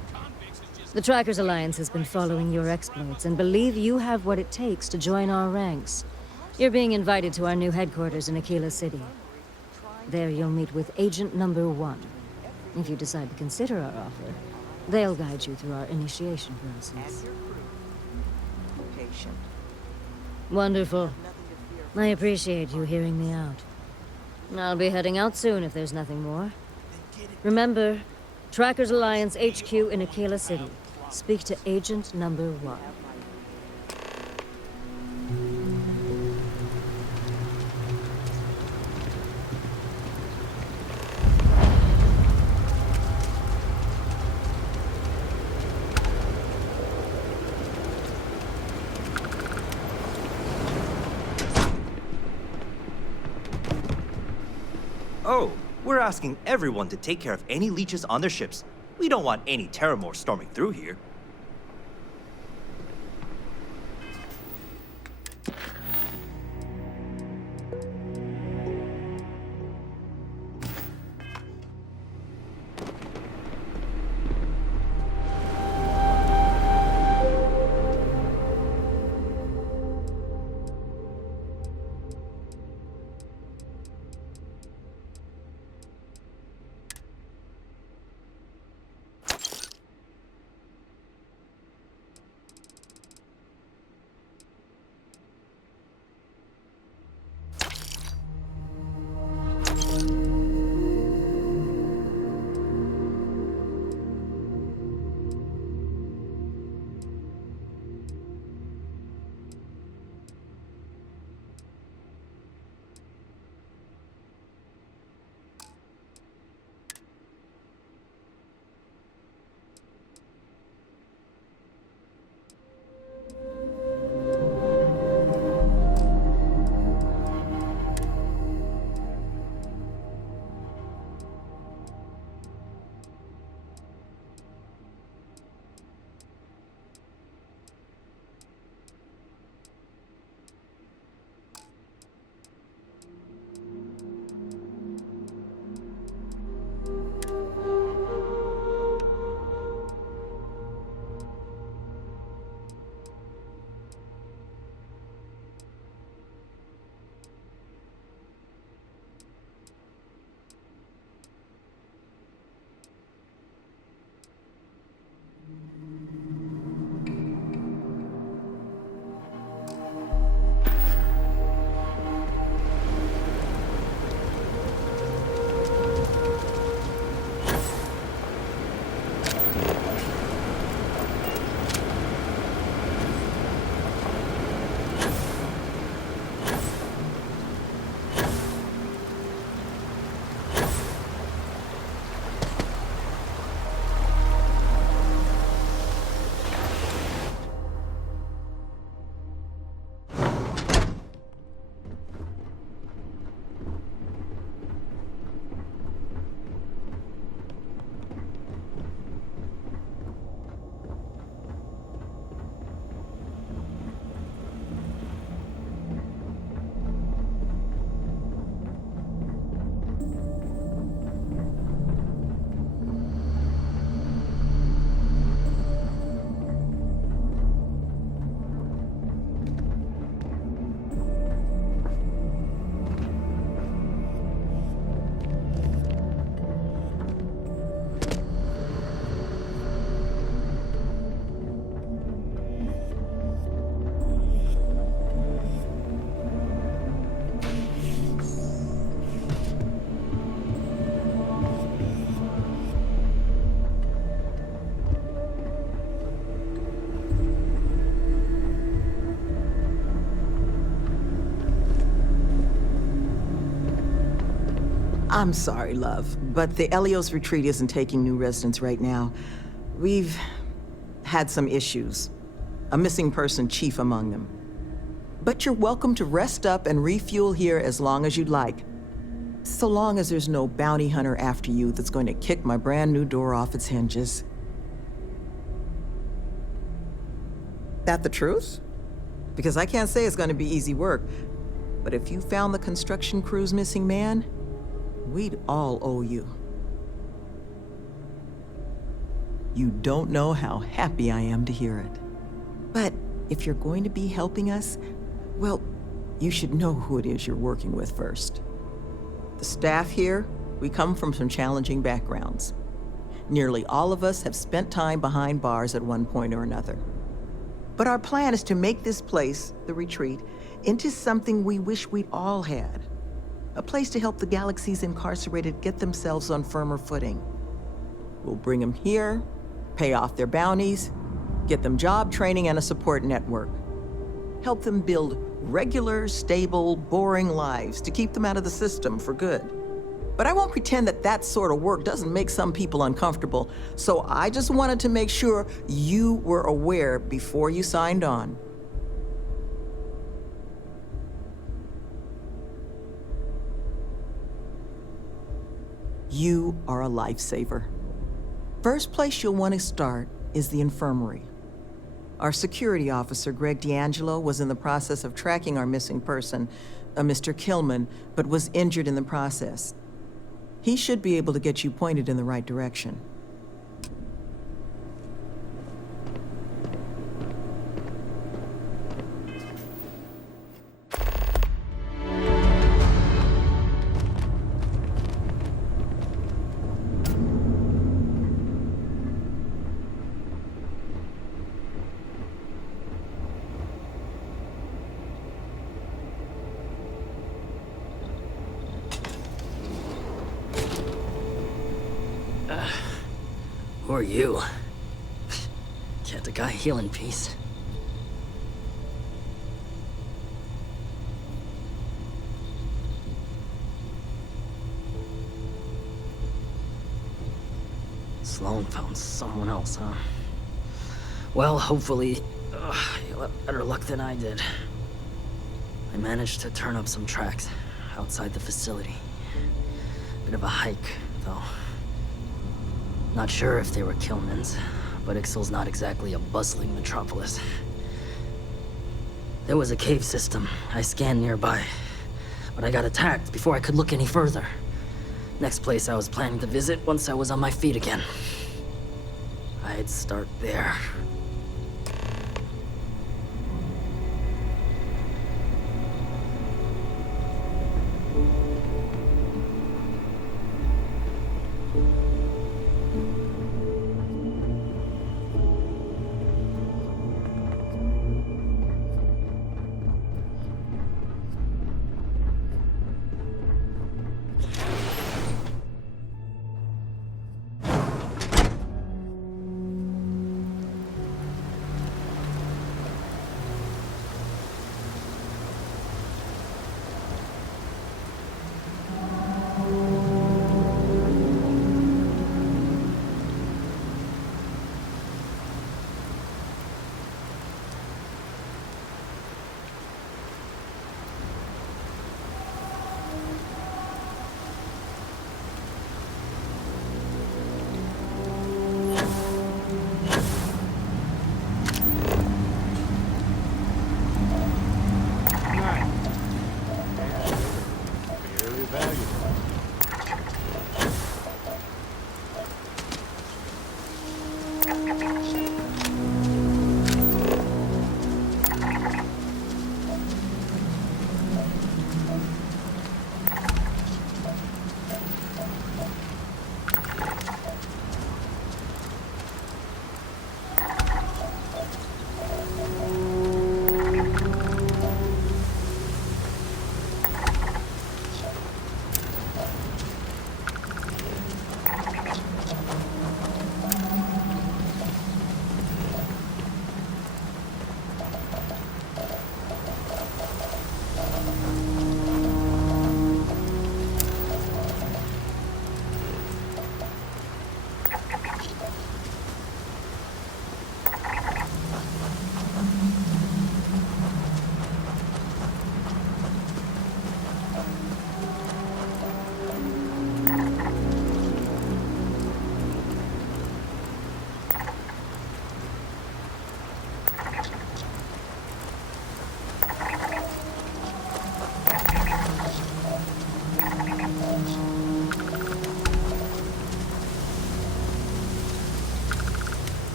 The Trackers Alliance has been following your exploits and believe you have what it takes to join our ranks. You're being invited to our new headquarters in Aquila City. There you'll meet with Agent Number 1. If you decide to consider our offer, they'll guide you through our initiation process. Wonderful. I appreciate you hearing me out. I'll be heading out soon if there's nothing more. Remember, Trackers Alliance HQ in Aquila City. Speak to Agent Number 1. We're asking everyone to take care of any leeches on their ships. We don't want any Terramore storming through here. I'm sorry, love, but the Elios retreat isn't taking new residents right now. We've had some issues. A missing person chief among them. But you're welcome to rest up and refuel here as long as you'd like. So long as there's no bounty hunter after you that's going to kick my brand new door off its hinges. That the truth? Because I can't say it's going to be easy work, but if you found the construction crew's missing man, we'd all owe you. You don't know how happy I am to hear it. But if you're going to be helping us, well, you should know who it is you're working with first. The staff here, we come from some challenging backgrounds. Nearly all of us have spent time behind bars at one point or another. But our plan is to make this place, the retreat, into something we wish we'd all had. A place to help the galaxy's incarcerated get themselves on firmer footing. We'll bring them here, pay off their bounties, get them job training and a support network. Help them build regular, stable, boring lives to keep them out of the system for good. But I won't pretend that that sort of work doesn't make some people uncomfortable, so I just wanted to make sure you were aware before you signed on. You are a lifesaver. First place you'll want to start is the infirmary. Our security officer, Greg D'Angelo, was in the process of tracking our missing person, Mr. Killman, but was injured in the process. He should be able to get you pointed in the right direction. Who are you? Can't a guy heal in peace? Sloan found someone else, huh? Well, hopefully, you'll have better luck than I did. I managed to turn up some tracks outside the facility. Bit of a hike, though. Not sure if they were Killman's, but Ixtal's not exactly a bustling metropolis. There was a cave system I scanned nearby, but I got attacked before I could look any further. Next place I was planning to visit once I was on my feet again. I'd start there.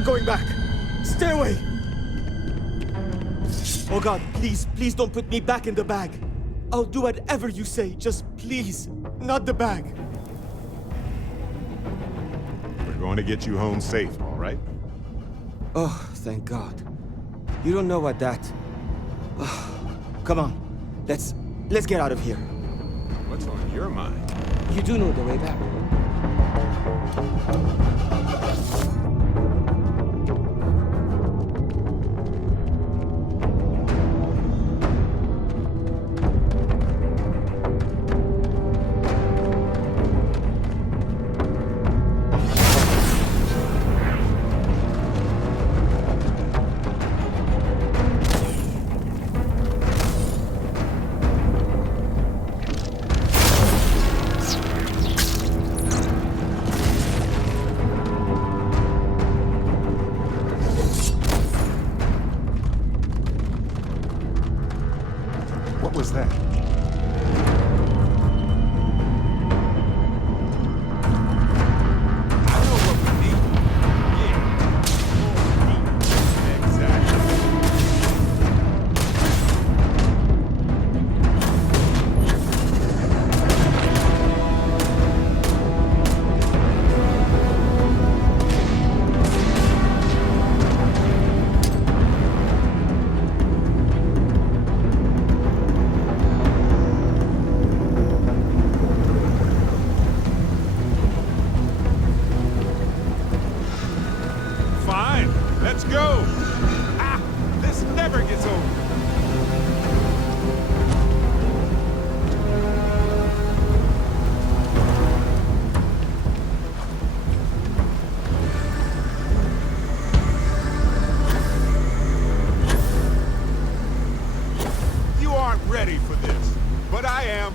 not going back! Stay away! Oh God, please, please don't put me back in the bag. I'll do whatever you say, just please, not the bag. We're going to get you home safe, all right? Oh, thank God. You don't know what that... Come on, let's get out of here. What's on your mind? You do know the way back. What was that? Let's go! Ah! This never gets old! You aren't ready for this, but I am.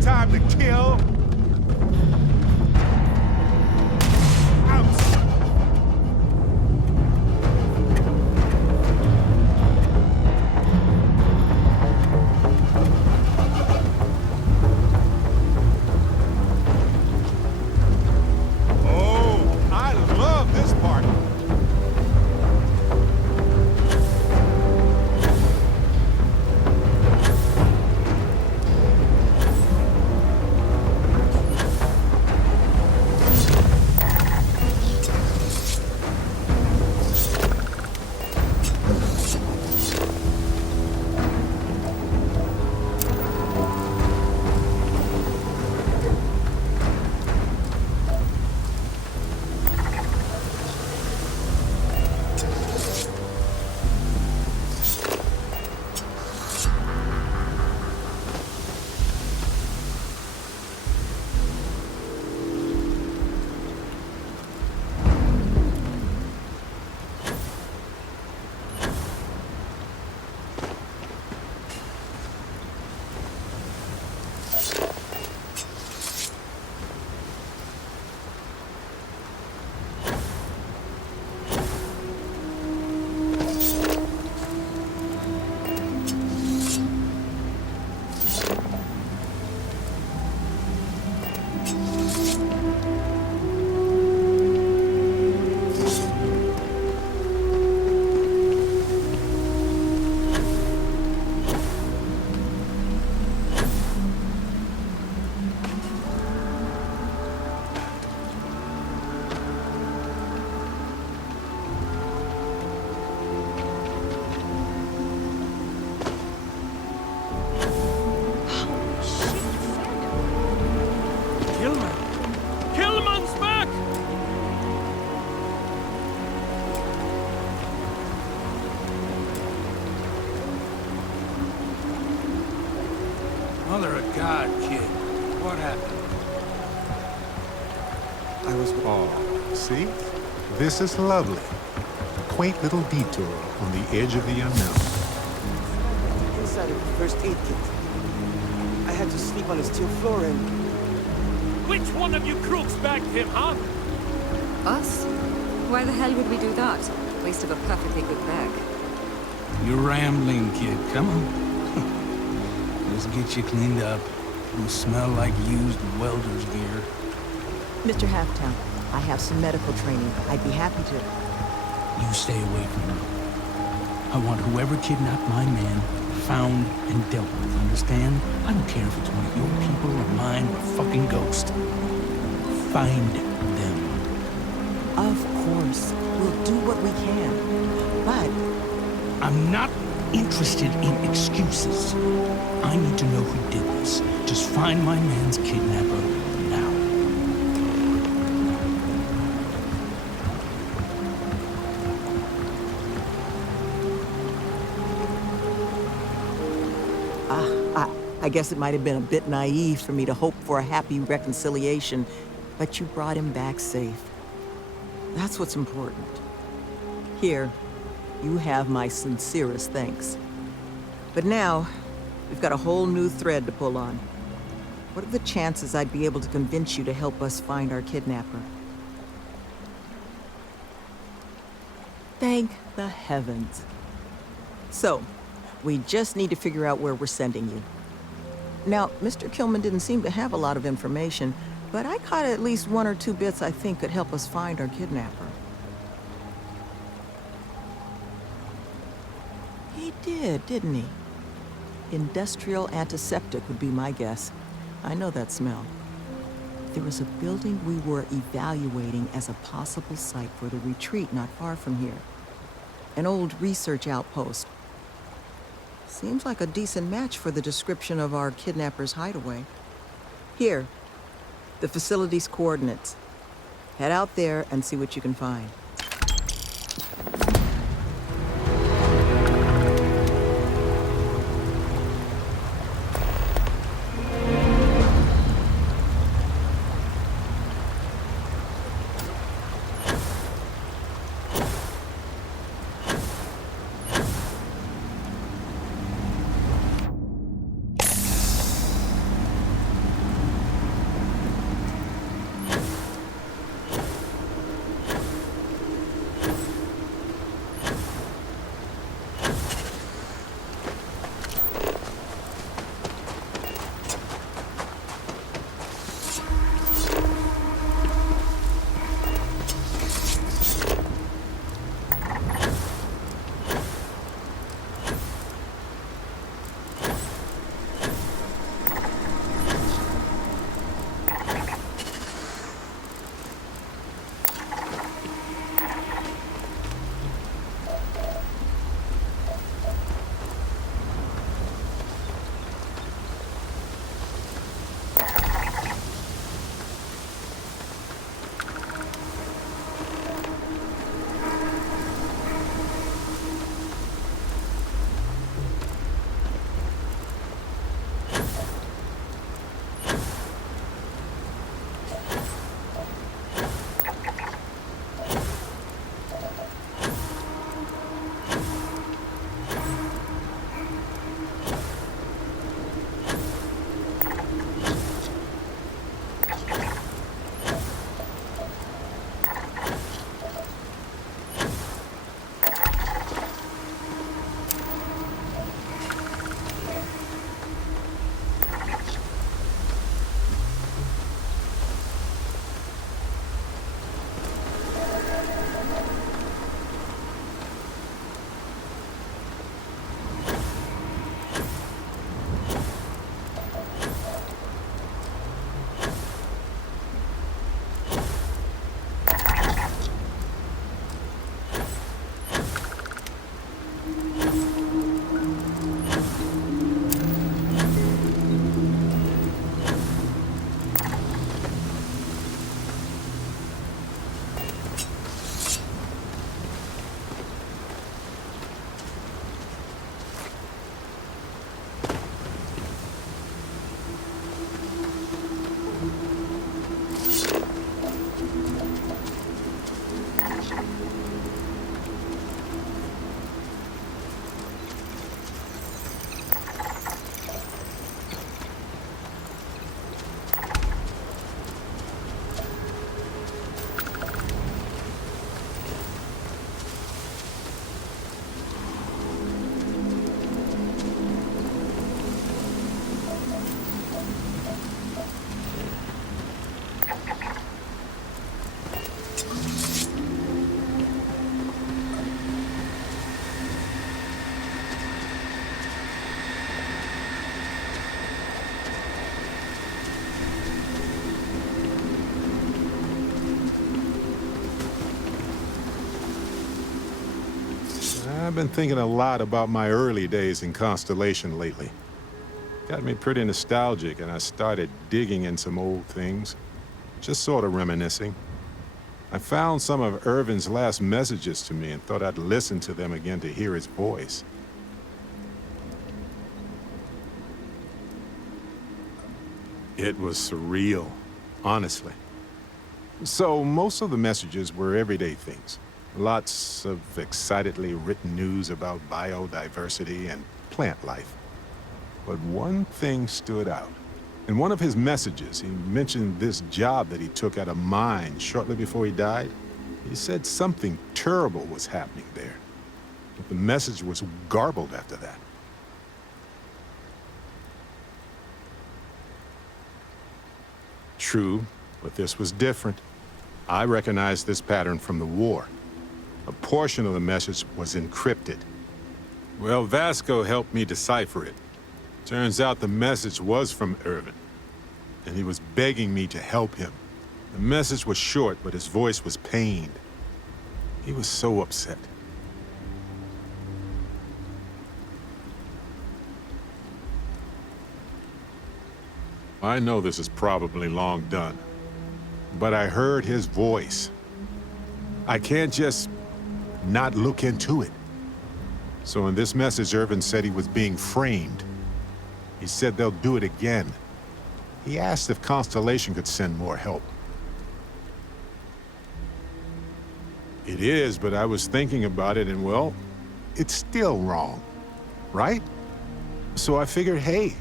Time to kill. Oh, I love this part. Mother of God, kid. What happened? I was... Oh, see? This is lovely. quaint little detour on the edge of the unknown. Inside of the first aid kit. I had to sleep on a steel floor and... Which one of you crooks bagged him, huh? Us? Why the hell would we do that? Waste of a perfectly good bag. You're rambling, kid. Come on. Let's get you cleaned up. You smell like used welder's gear. Mr. Halftown, I have some medical training. I'd be happy to. You stay away from me. I want whoever kidnapped my man found and dealt with, understand? I don't care if it's one of your people or mine or a fucking ghost. Find them. Of course. We'll do what we can. But... I'm not interested in excuses. I need to know who did this. Just find my man's kidnapper now. I guess it might have been a bit naive for me to hope for a happy reconciliation, but you brought him back safe. That's what's important. Here, you have my sincerest thanks. But now, we've got a whole new thread to pull on. What are the chances I'd be able to convince you to help us find our kidnapper? Thank the heavens. So, we just need to figure out where we're sending you. Now, Mr. Kilman didn't seem to have a lot of information, but I caught at least one or two bits I think could help us find our kidnapper. He did, didn't he? Industrial antiseptic would be my guess. I know that smell. There was a building we were evaluating as a possible site for the retreat not far from here. An old research outpost. Seems like a decent match for the description of our kidnapper's hideaway. Here, the facility's coordinates. Head out there and see what you can find. I've been thinking a lot about my early days in Constellation lately. Got me pretty nostalgic, and I started digging in some old things. Just sort of reminiscing. I found some of Irvin's last messages to me and thought I'd listen to them again to hear his voice. It was surreal, honestly. So most of the messages were everyday things. Lots of excitedly written news about biodiversity and plant life. But one thing stood out. In one of his messages, he mentioned this job that he took at a mine shortly before he died. He said something terrible was happening there. But the message was garbled after that. True, but this was different. I recognized this pattern from the war. A portion of the message was encrypted. Well, Vasco helped me decipher it. Turns out the message was from Irvin, and he was begging me to help him. The message was short, but his voice was pained. He was so upset. I know this is probably long done, but I heard his voice. I can't just not look into it. So in this message, Irvin said he was being framed. He said they'll do it again. He asked if Constellation could send more help. It is, but I was thinking about it and, well, it's still wrong, right? So I figured, hey,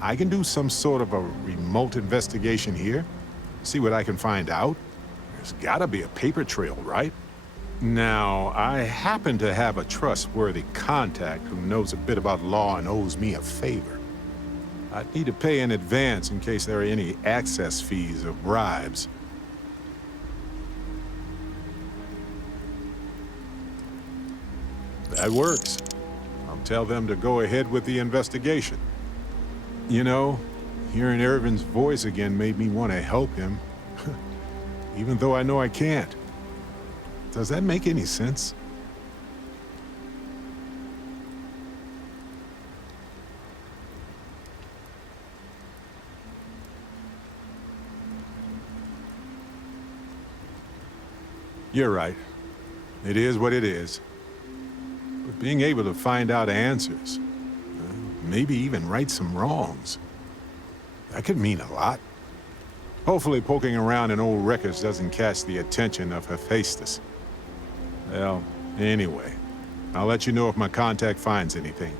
I can do some sort of a remote investigation here, see what I can find out. There's gotta be a paper trail, right? Now, I happen to have a trustworthy contact who knows a bit about law and owes me a favor. I'd need to pay in advance in case there are any access fees or bribes. That works. I'll tell them to go ahead with the investigation. You know, hearing Irvin's voice again made me want to help him, even though I know I can't. Does that make any sense? You're right. It is what it is. But being able to find out answers, maybe even right some wrongs, that could mean a lot. Hopefully poking around in old records doesn't catch the attention of Hephaestus. Well, anyway, I'll let you know if my contact finds anything.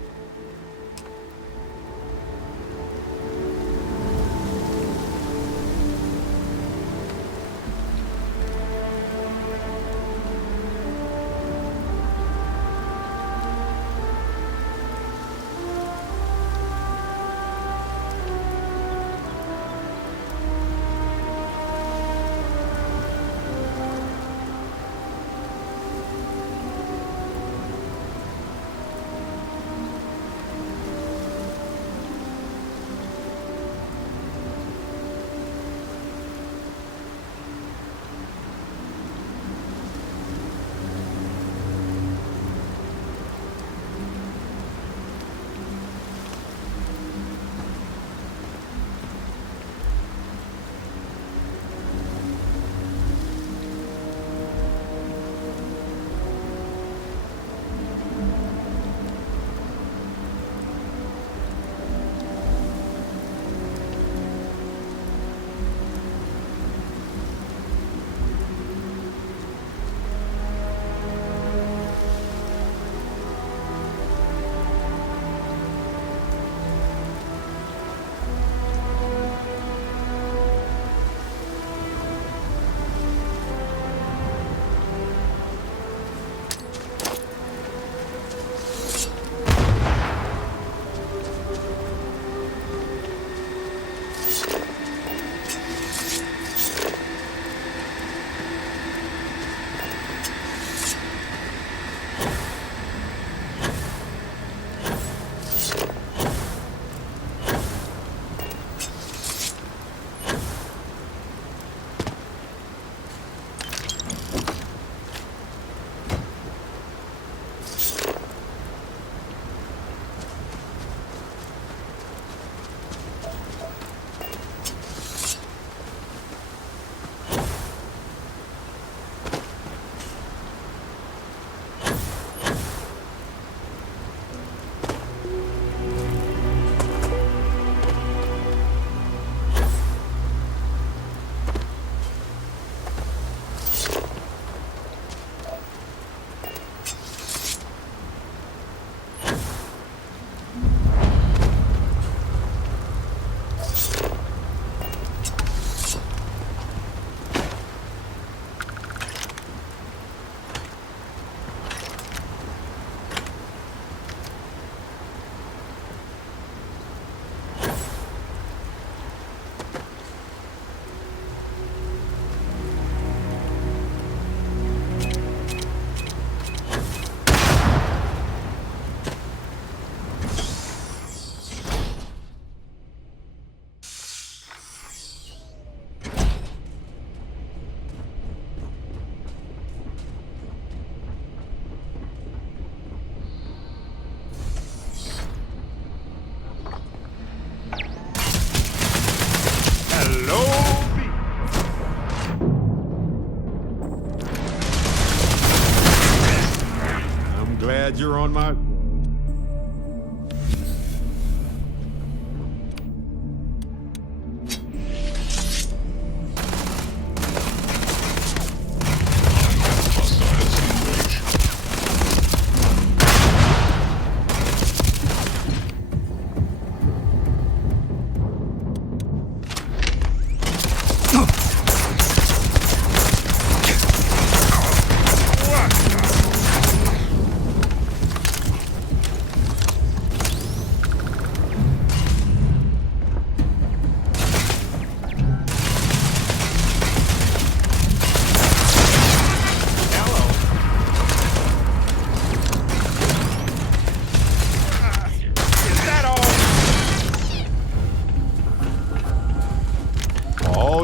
glad you're on my...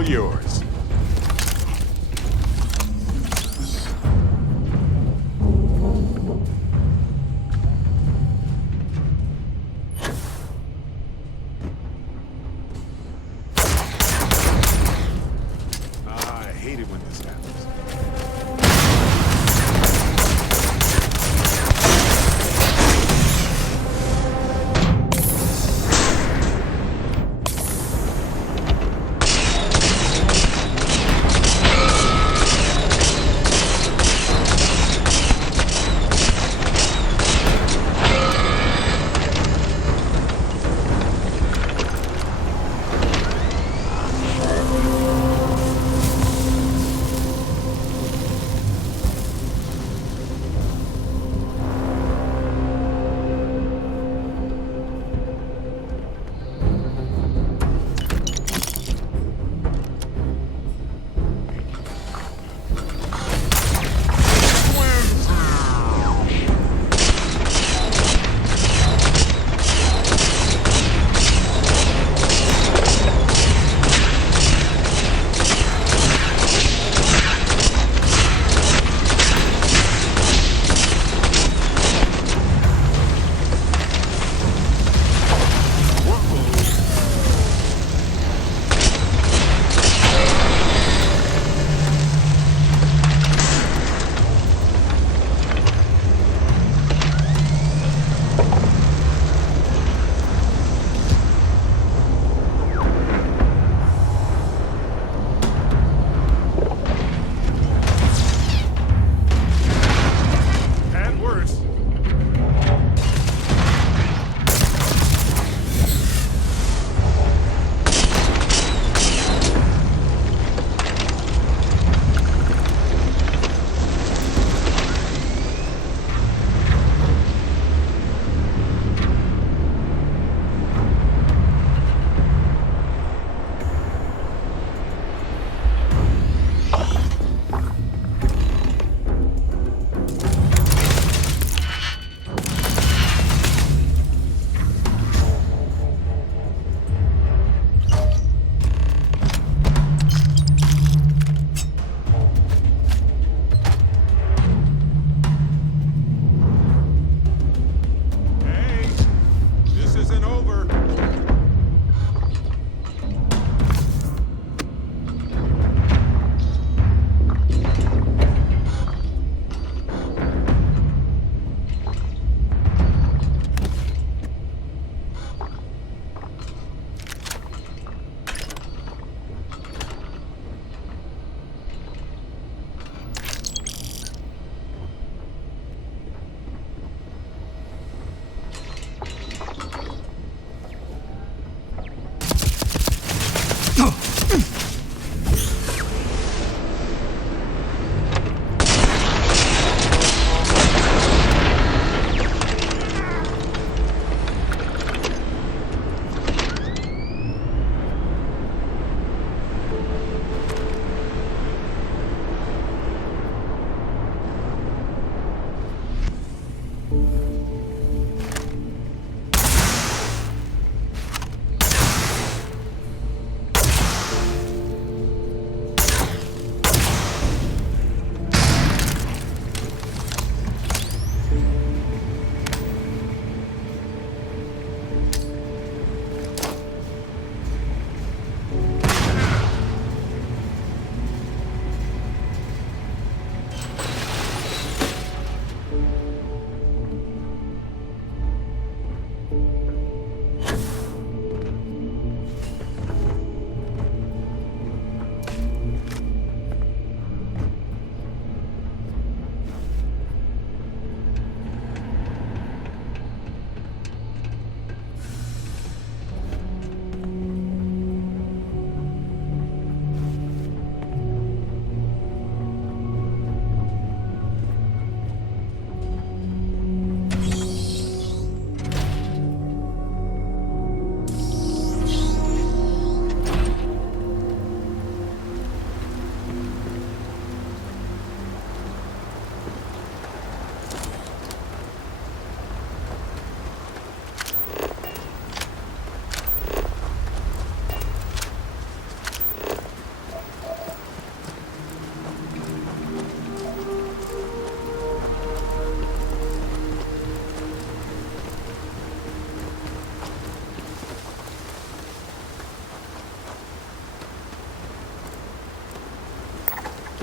yours. I hate it when this happens.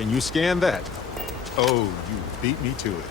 Can you scan that? Oh, you beat me to it.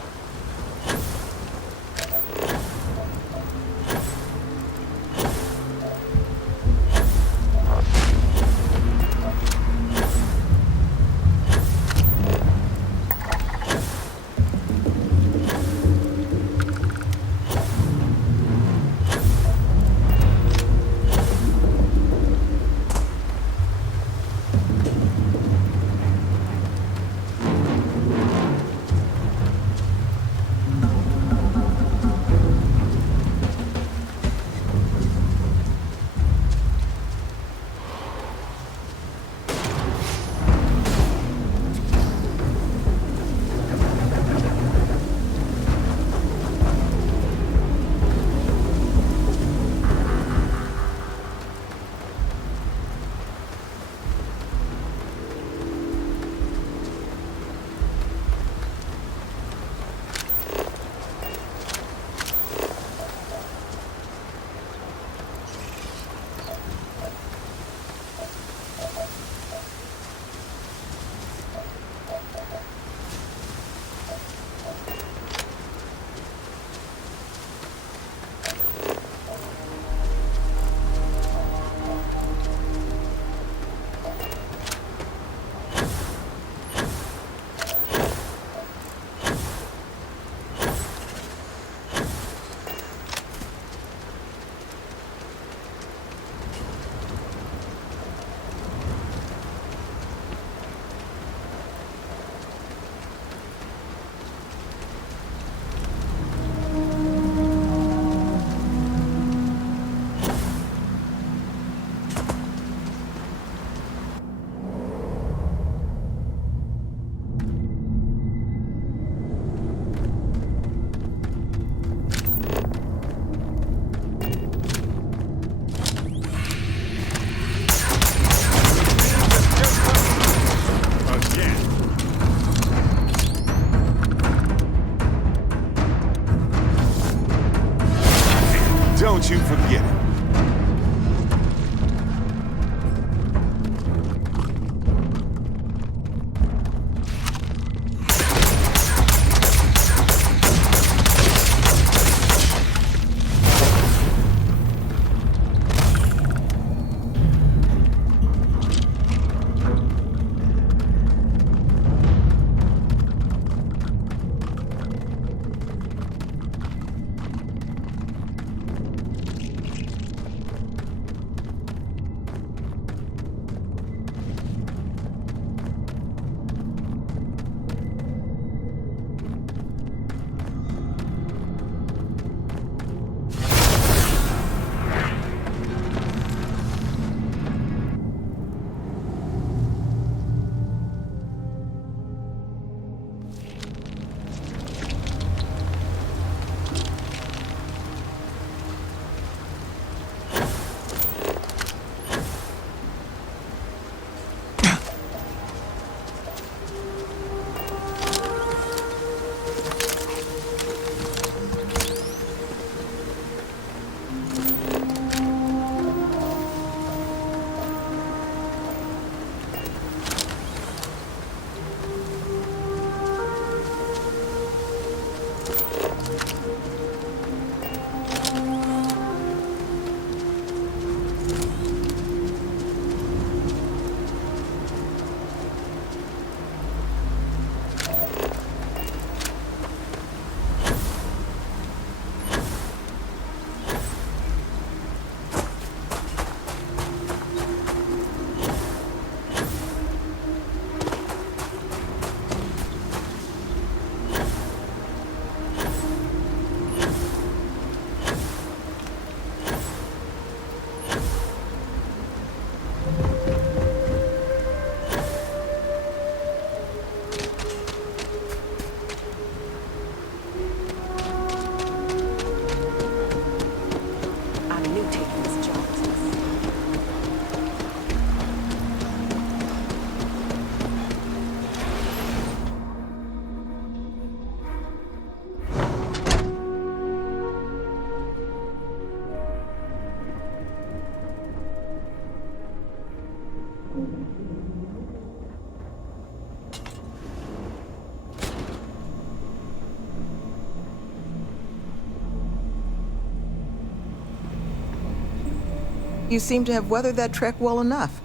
You seem to have weathered that trek well enough.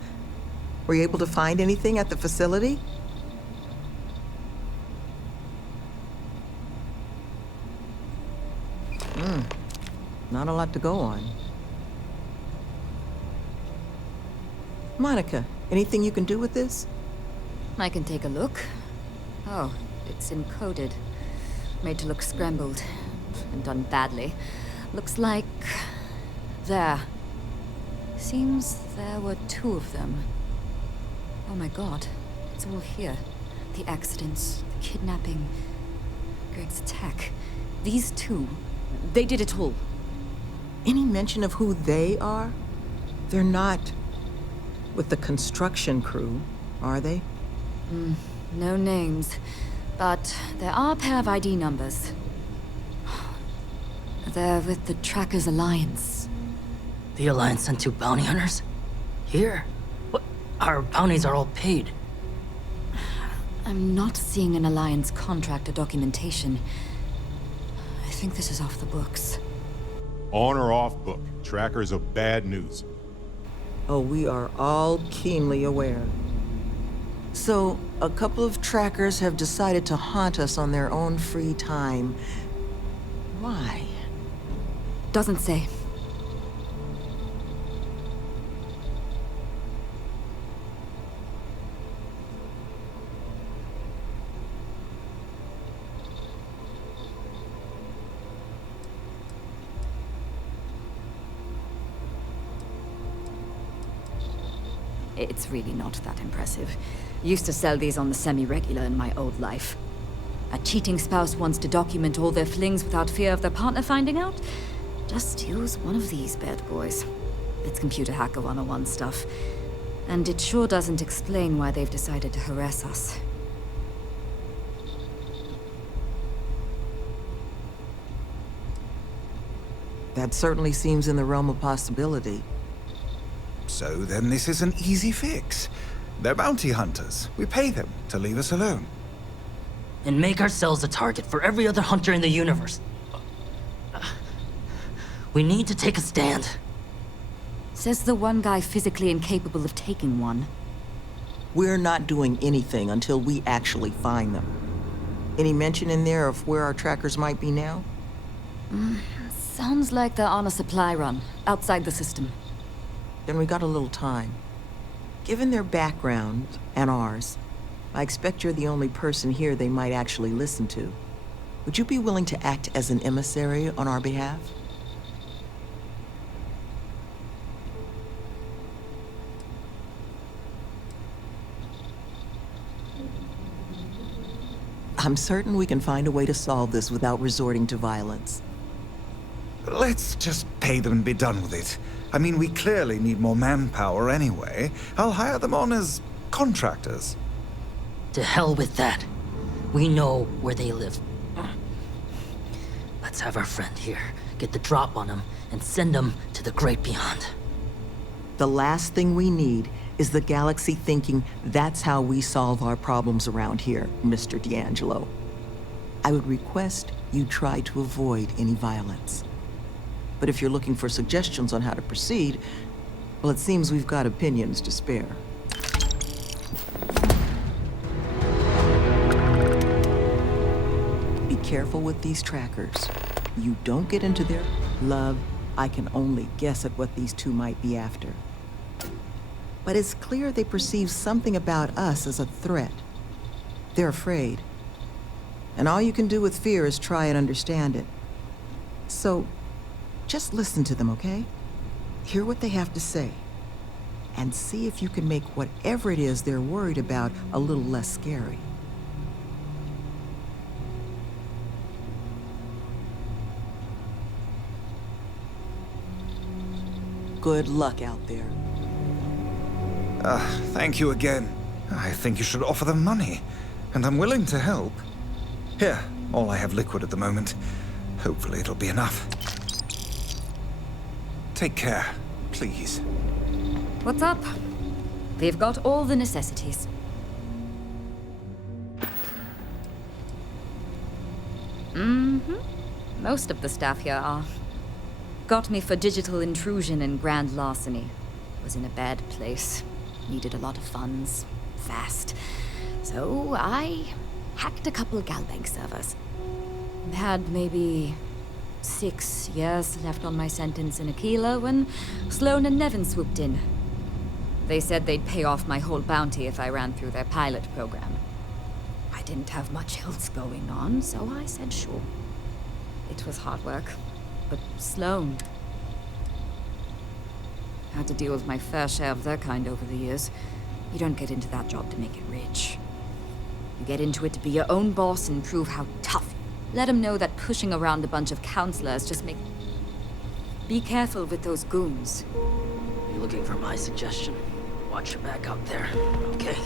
Were you able to find anything at the facility? Not a lot to go on. Monica, anything you can do with this? I can take a look. Oh, it's encoded. Made to look scrambled. And done badly. Looks like... there. Seems there were 2 of them. Oh my god. It's all here. The accidents, the kidnapping, Greg's attack. These 2, they did it all. Any mention of who they are? They're not with the construction crew, are they? No names. But there are a pair of ID numbers. They're with the Trackers Alliance. The Alliance sent 2 bounty hunters? Here? What? Our bounties are all paid. I'm not seeing an Alliance contract or documentation. I think this is off the books. On or off book, trackers are bad news. Oh, we are all keenly aware. So, a couple of trackers have decided to haunt us on their own free time. Why? Doesn't say. It's really not that impressive. Used to sell these on the semi-regular in my old life. A cheating spouse wants to document all their flings without fear of their partner finding out? Just use one of these bad boys. It's computer hacker 101 stuff. And it sure doesn't explain why they've decided to harass us. That certainly seems in the realm of possibility. So then this is an easy fix. They're bounty hunters. We pay them to leave us alone. And make ourselves a target for every other hunter in the universe. We need to take a stand. Says the one guy physically incapable of taking one. We're not doing anything until we actually find them. Any mention in there of where our trackers might be now? Sounds like they're on a supply run, outside the system. Then we got a little time. Given their background, and ours, I expect you're the only person here they might actually listen to. Would you be willing to act as an emissary on our behalf? I'm certain we can find a way to solve this without resorting to violence. Let's just pay them and be done with it. I mean, we clearly need more manpower anyway. I'll hire them on as contractors. To hell with that. We know where they live. Let's have our friend here get the drop on them and send them to the great beyond. The last thing we need is the galaxy thinking that's how we solve our problems around here, Mr. D'Angelo. I would request you try to avoid any violence. But if you're looking for suggestions on how to proceed, well, it seems we've got opinions to spare. Be careful with these trackers. You don't get into their love. I can only guess at what these 2 might be after. But it's clear they perceive something about us as a threat. They're afraid. And all you can do with fear is try and understand it. So, just listen to them, okay? Hear what they have to say. And see if you can make whatever it is they're worried about a little less scary. Good luck out there. Thank you again. I think you should offer them money, and I'm willing to help. Here, all I have liquid at the moment. Hopefully it'll be enough. Take care, please. What's up? We've got all the necessities. Most of the staff here are. Got me for digital intrusion and grand larceny. Was in a bad place. Needed a lot of funds. Fast. So I hacked a couple of Galbank servers. Had maybe 6 years left on my sentence in Aquila when Sloan and Nevin swooped in. They said they'd pay off my whole bounty if I ran through their pilot program. I didn't have much else going on, so I said sure. It was hard work, but Sloan... Had to deal with my fair share of their kind over the years. You don't get into that job to make it rich. You get into it to be your own boss and prove how tough. Let them know that pushing around a bunch of counselors just make... Be careful with those goons. You looking for my suggestion? Watch your back out there, okay?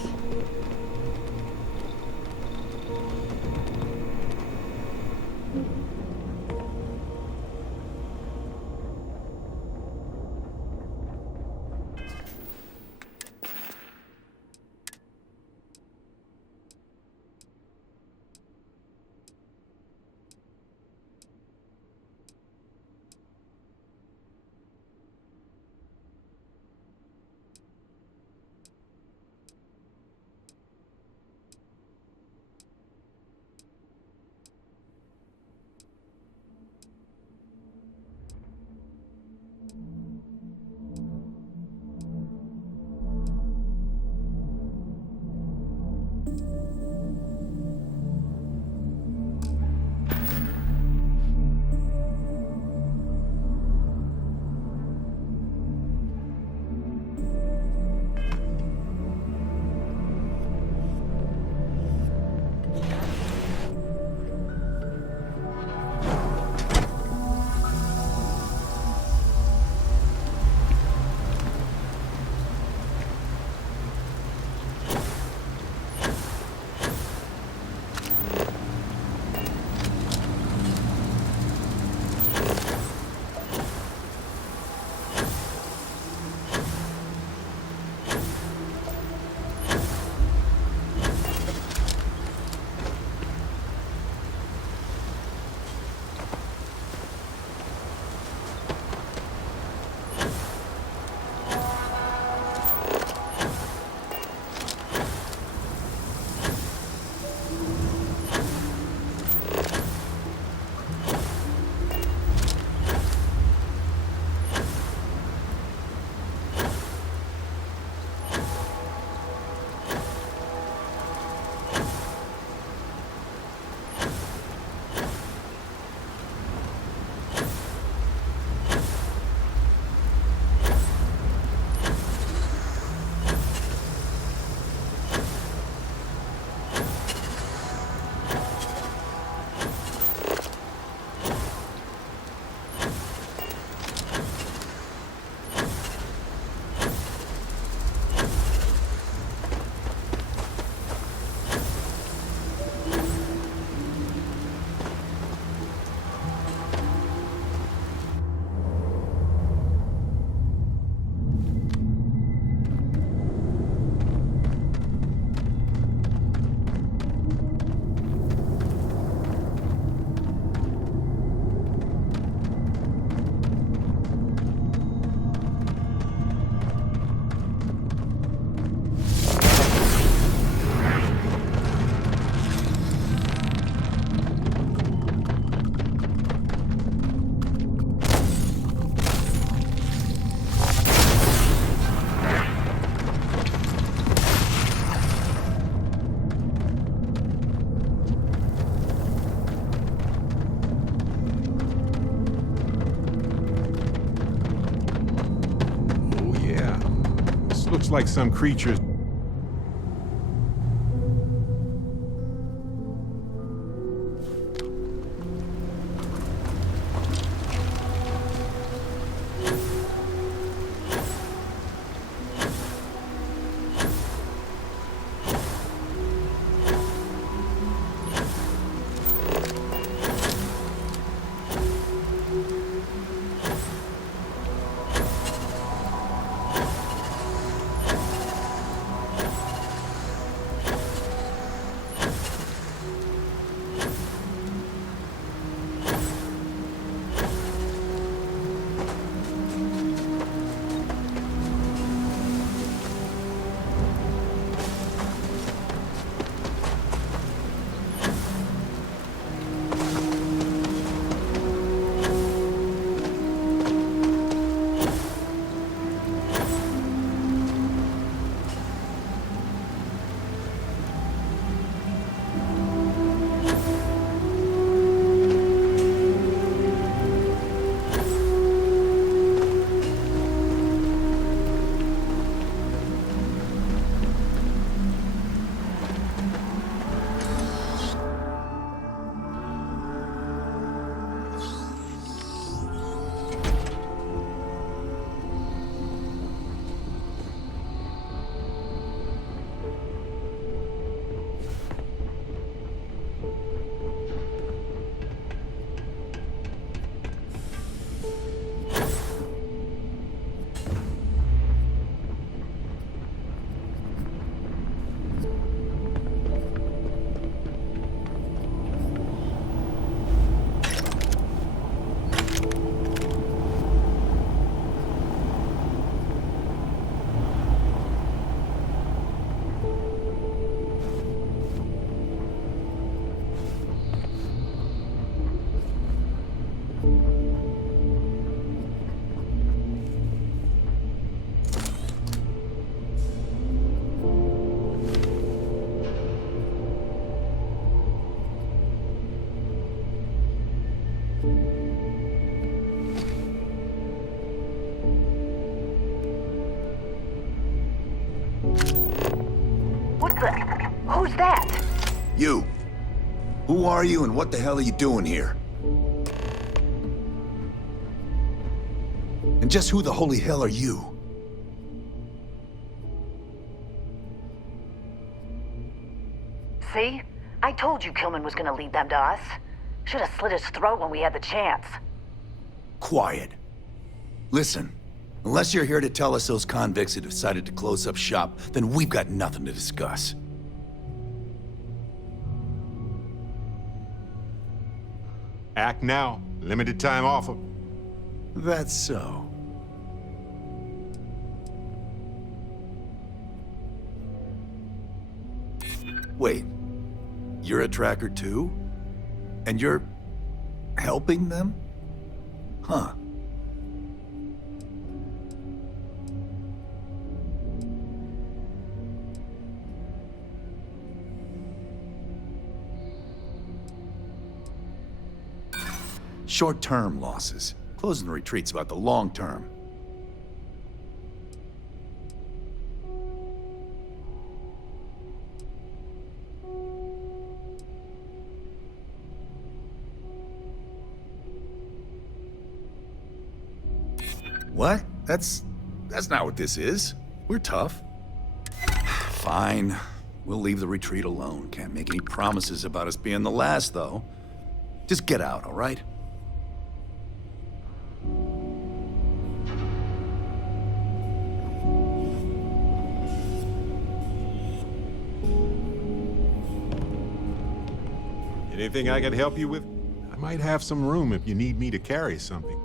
Looks like some creatures. What the? Who's that? You. Who are you and what the hell are you doing here? And just who the holy hell are you? See? I told you Kilman was gonna lead them to us. Should have slit his throat when we had the chance. Quiet. Listen, unless you're here to tell us those convicts have decided to close up shop, then we've got nothing to discuss. Act now. Limited time offer. That's so. Wait, you're a tracker too? And you're helping them? Huh. Short-term losses. Closing the retreat's about the long term. What? That's not what this is. We're tough. Fine. We'll leave the retreat alone. Can't make any promises about us being the last, though. Just get out, all right? Anything I can help you with? I might have some room if you need me to carry something.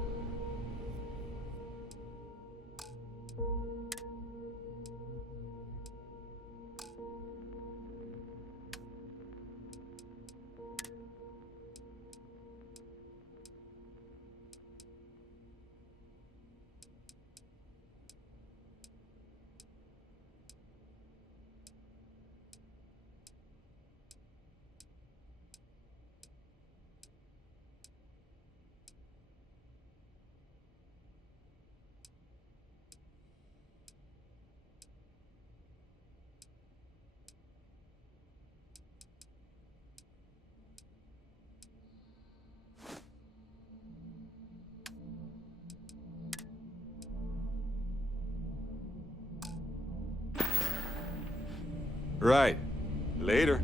Right. Later.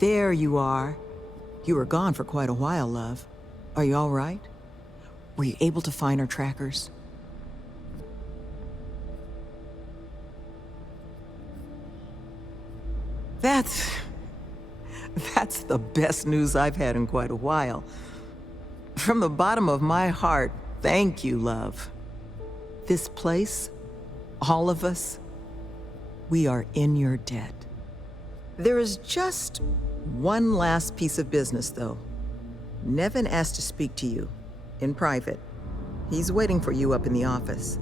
There you are. You were gone for quite a while, love. Are you all right? Were you able to find our trackers? That's the best news I've had in quite a while. From the bottom of my heart, thank you, love. This place, all of us, we are in your debt. There is just one last piece of business, though. Nevin asked to speak to you, in private. He's waiting for you up in the office.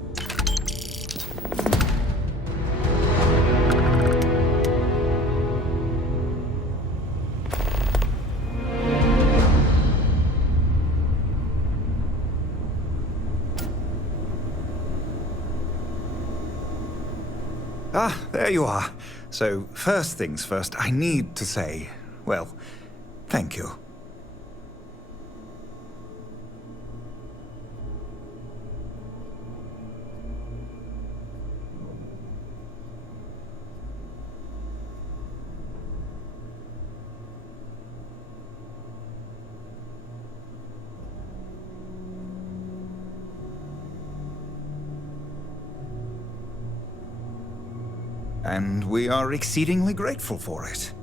Ah, there you are. So, first things first, I need to say, well, thank you. And we are exceedingly grateful for it.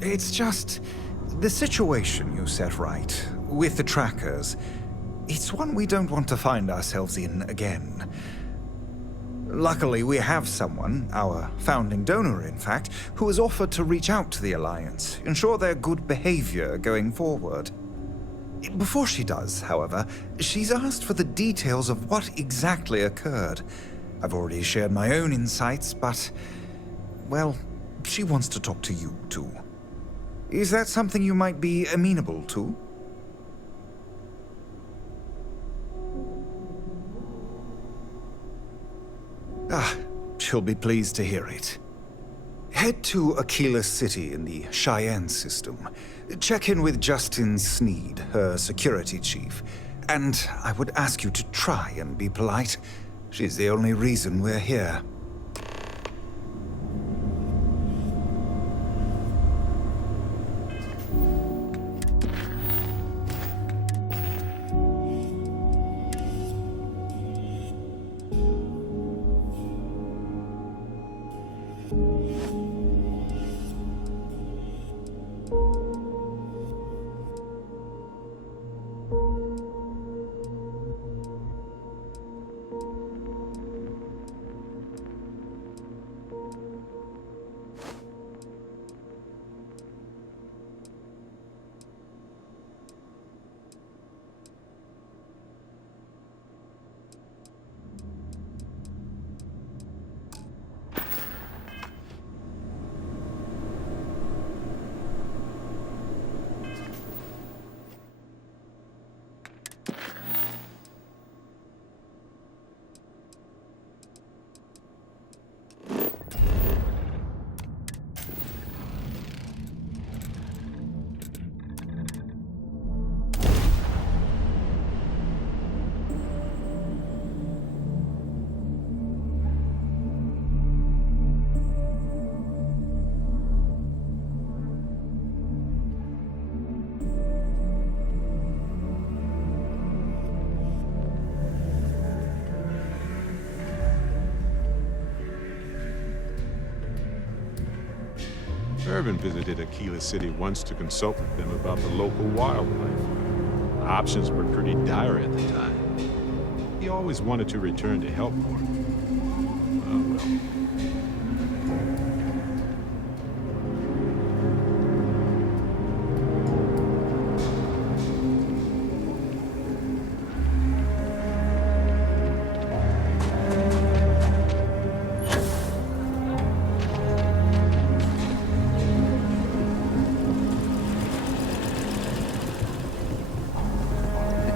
It's just the situation you set right with the trackers. It's one we don't want to find ourselves in again. Luckily, we have someone, our founding donor in fact, who has offered to reach out to the Alliance, ensure their good behavior going forward. Before she does, however, she's asked for the details of what exactly occurred. I've already shared my own insights, but, well, she wants to talk to you, too. Is that something you might be amenable to? Ah, she'll be pleased to hear it. Head to Aquila City in the Cheyenne system. Check in with Justin Sneed, her security chief. And I would ask you to try and be polite. She's the only reason we're here. Irvin visited Aquila City once to consult with them about the local wildlife. Options were pretty dire at the time. He always wanted to return to help more. Oh, well.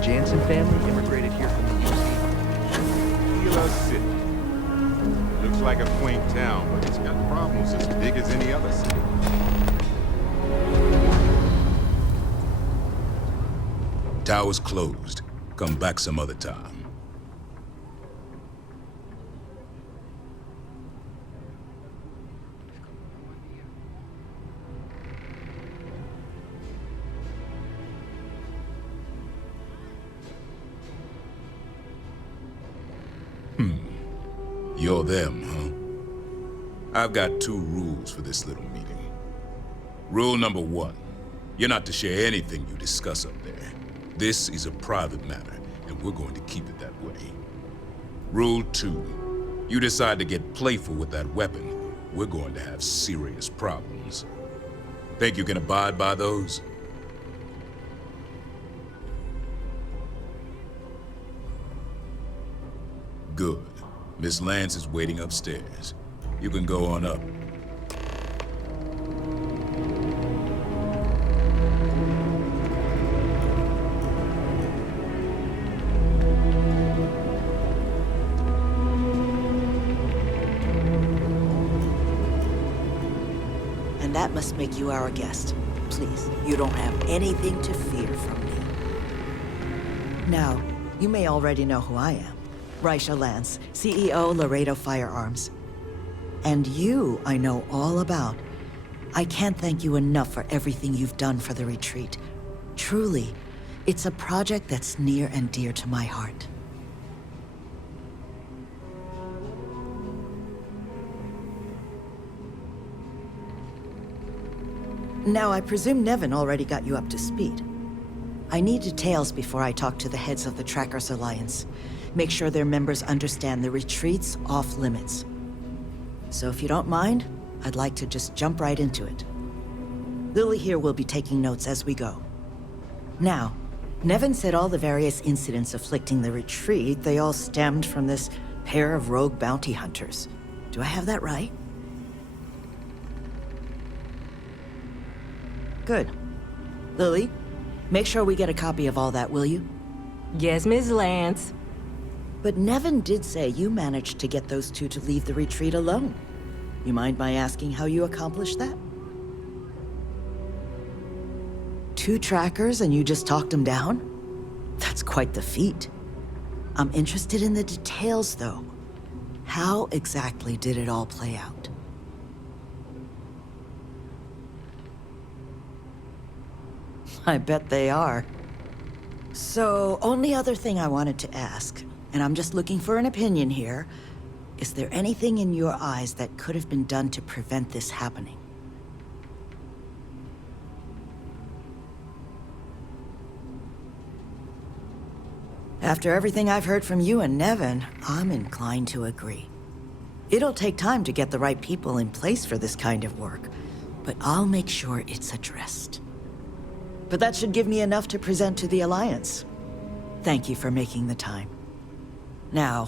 Jansen family immigrated here from the Aquila City. It looks like a quaint town, but it's got problems as big as any other city. Tower's closed. Come back some other time. You're them, huh? I've got 2 rules for this little meeting. Rule number 1, you're not to share anything you discuss up there. This is a private matter, and we're going to keep it that way. Rule 2, you decide to get playful with that weapon, we're going to have serious problems. Think you can abide by those? Good. Miss Lance is waiting upstairs. You can go on up. And that must make you our guest. Please, you don't have anything to fear from me. Now, you may already know who I am. Raisha Lance, CEO Laredo Firearms. And you, I know all about. I can't thank you enough for everything you've done for the retreat. Truly, it's a project that's near and dear to my heart. Now, I presume Nevin already got you up to speed. I need details before I talk to the heads of the Trackers Alliance. Make sure their members understand the retreat's off limits. So if you don't mind, I'd like to just jump right into it. Lily here will be taking notes as we go. Now, Nevin said all the various incidents afflicting the retreat, they all stemmed from this pair of rogue bounty hunters. Do I have that right? Good. Lily, make sure we get a copy of all that, will you? Yes, Ms. Lance. But Nevin did say you managed to get those 2 to leave the retreat alone. You mind my asking how you accomplished that? 2 trackers and you just talked them down? That's quite the feat. I'm interested in the details, though. How exactly did it all play out? I bet they are. So, only other thing I wanted to ask, and I'm just looking for an opinion here, is there anything in your eyes that could have been done to prevent this happening? After everything I've heard from you and Nevin, I'm inclined to agree. It'll take time to get the right people in place for this kind of work, but I'll make sure it's addressed. But that should give me enough to present to the Alliance. Thank you for making the time. Now,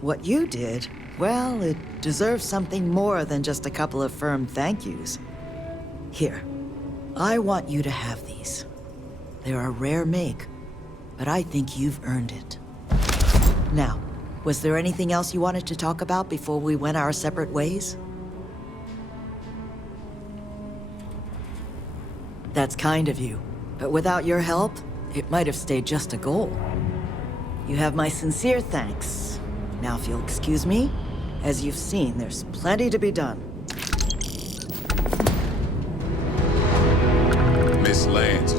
what you did, well, it deserves something more than just a couple of firm thank yous. Here, I want you to have these. They're a rare make, but I think you've earned it. Now, was there anything else you wanted to talk about before we went our separate ways? That's kind of you, but without your help, it might have stayed just a goal. You have my sincere thanks. Now, if you'll excuse me, as you've seen, there's plenty to be done. Miss Lance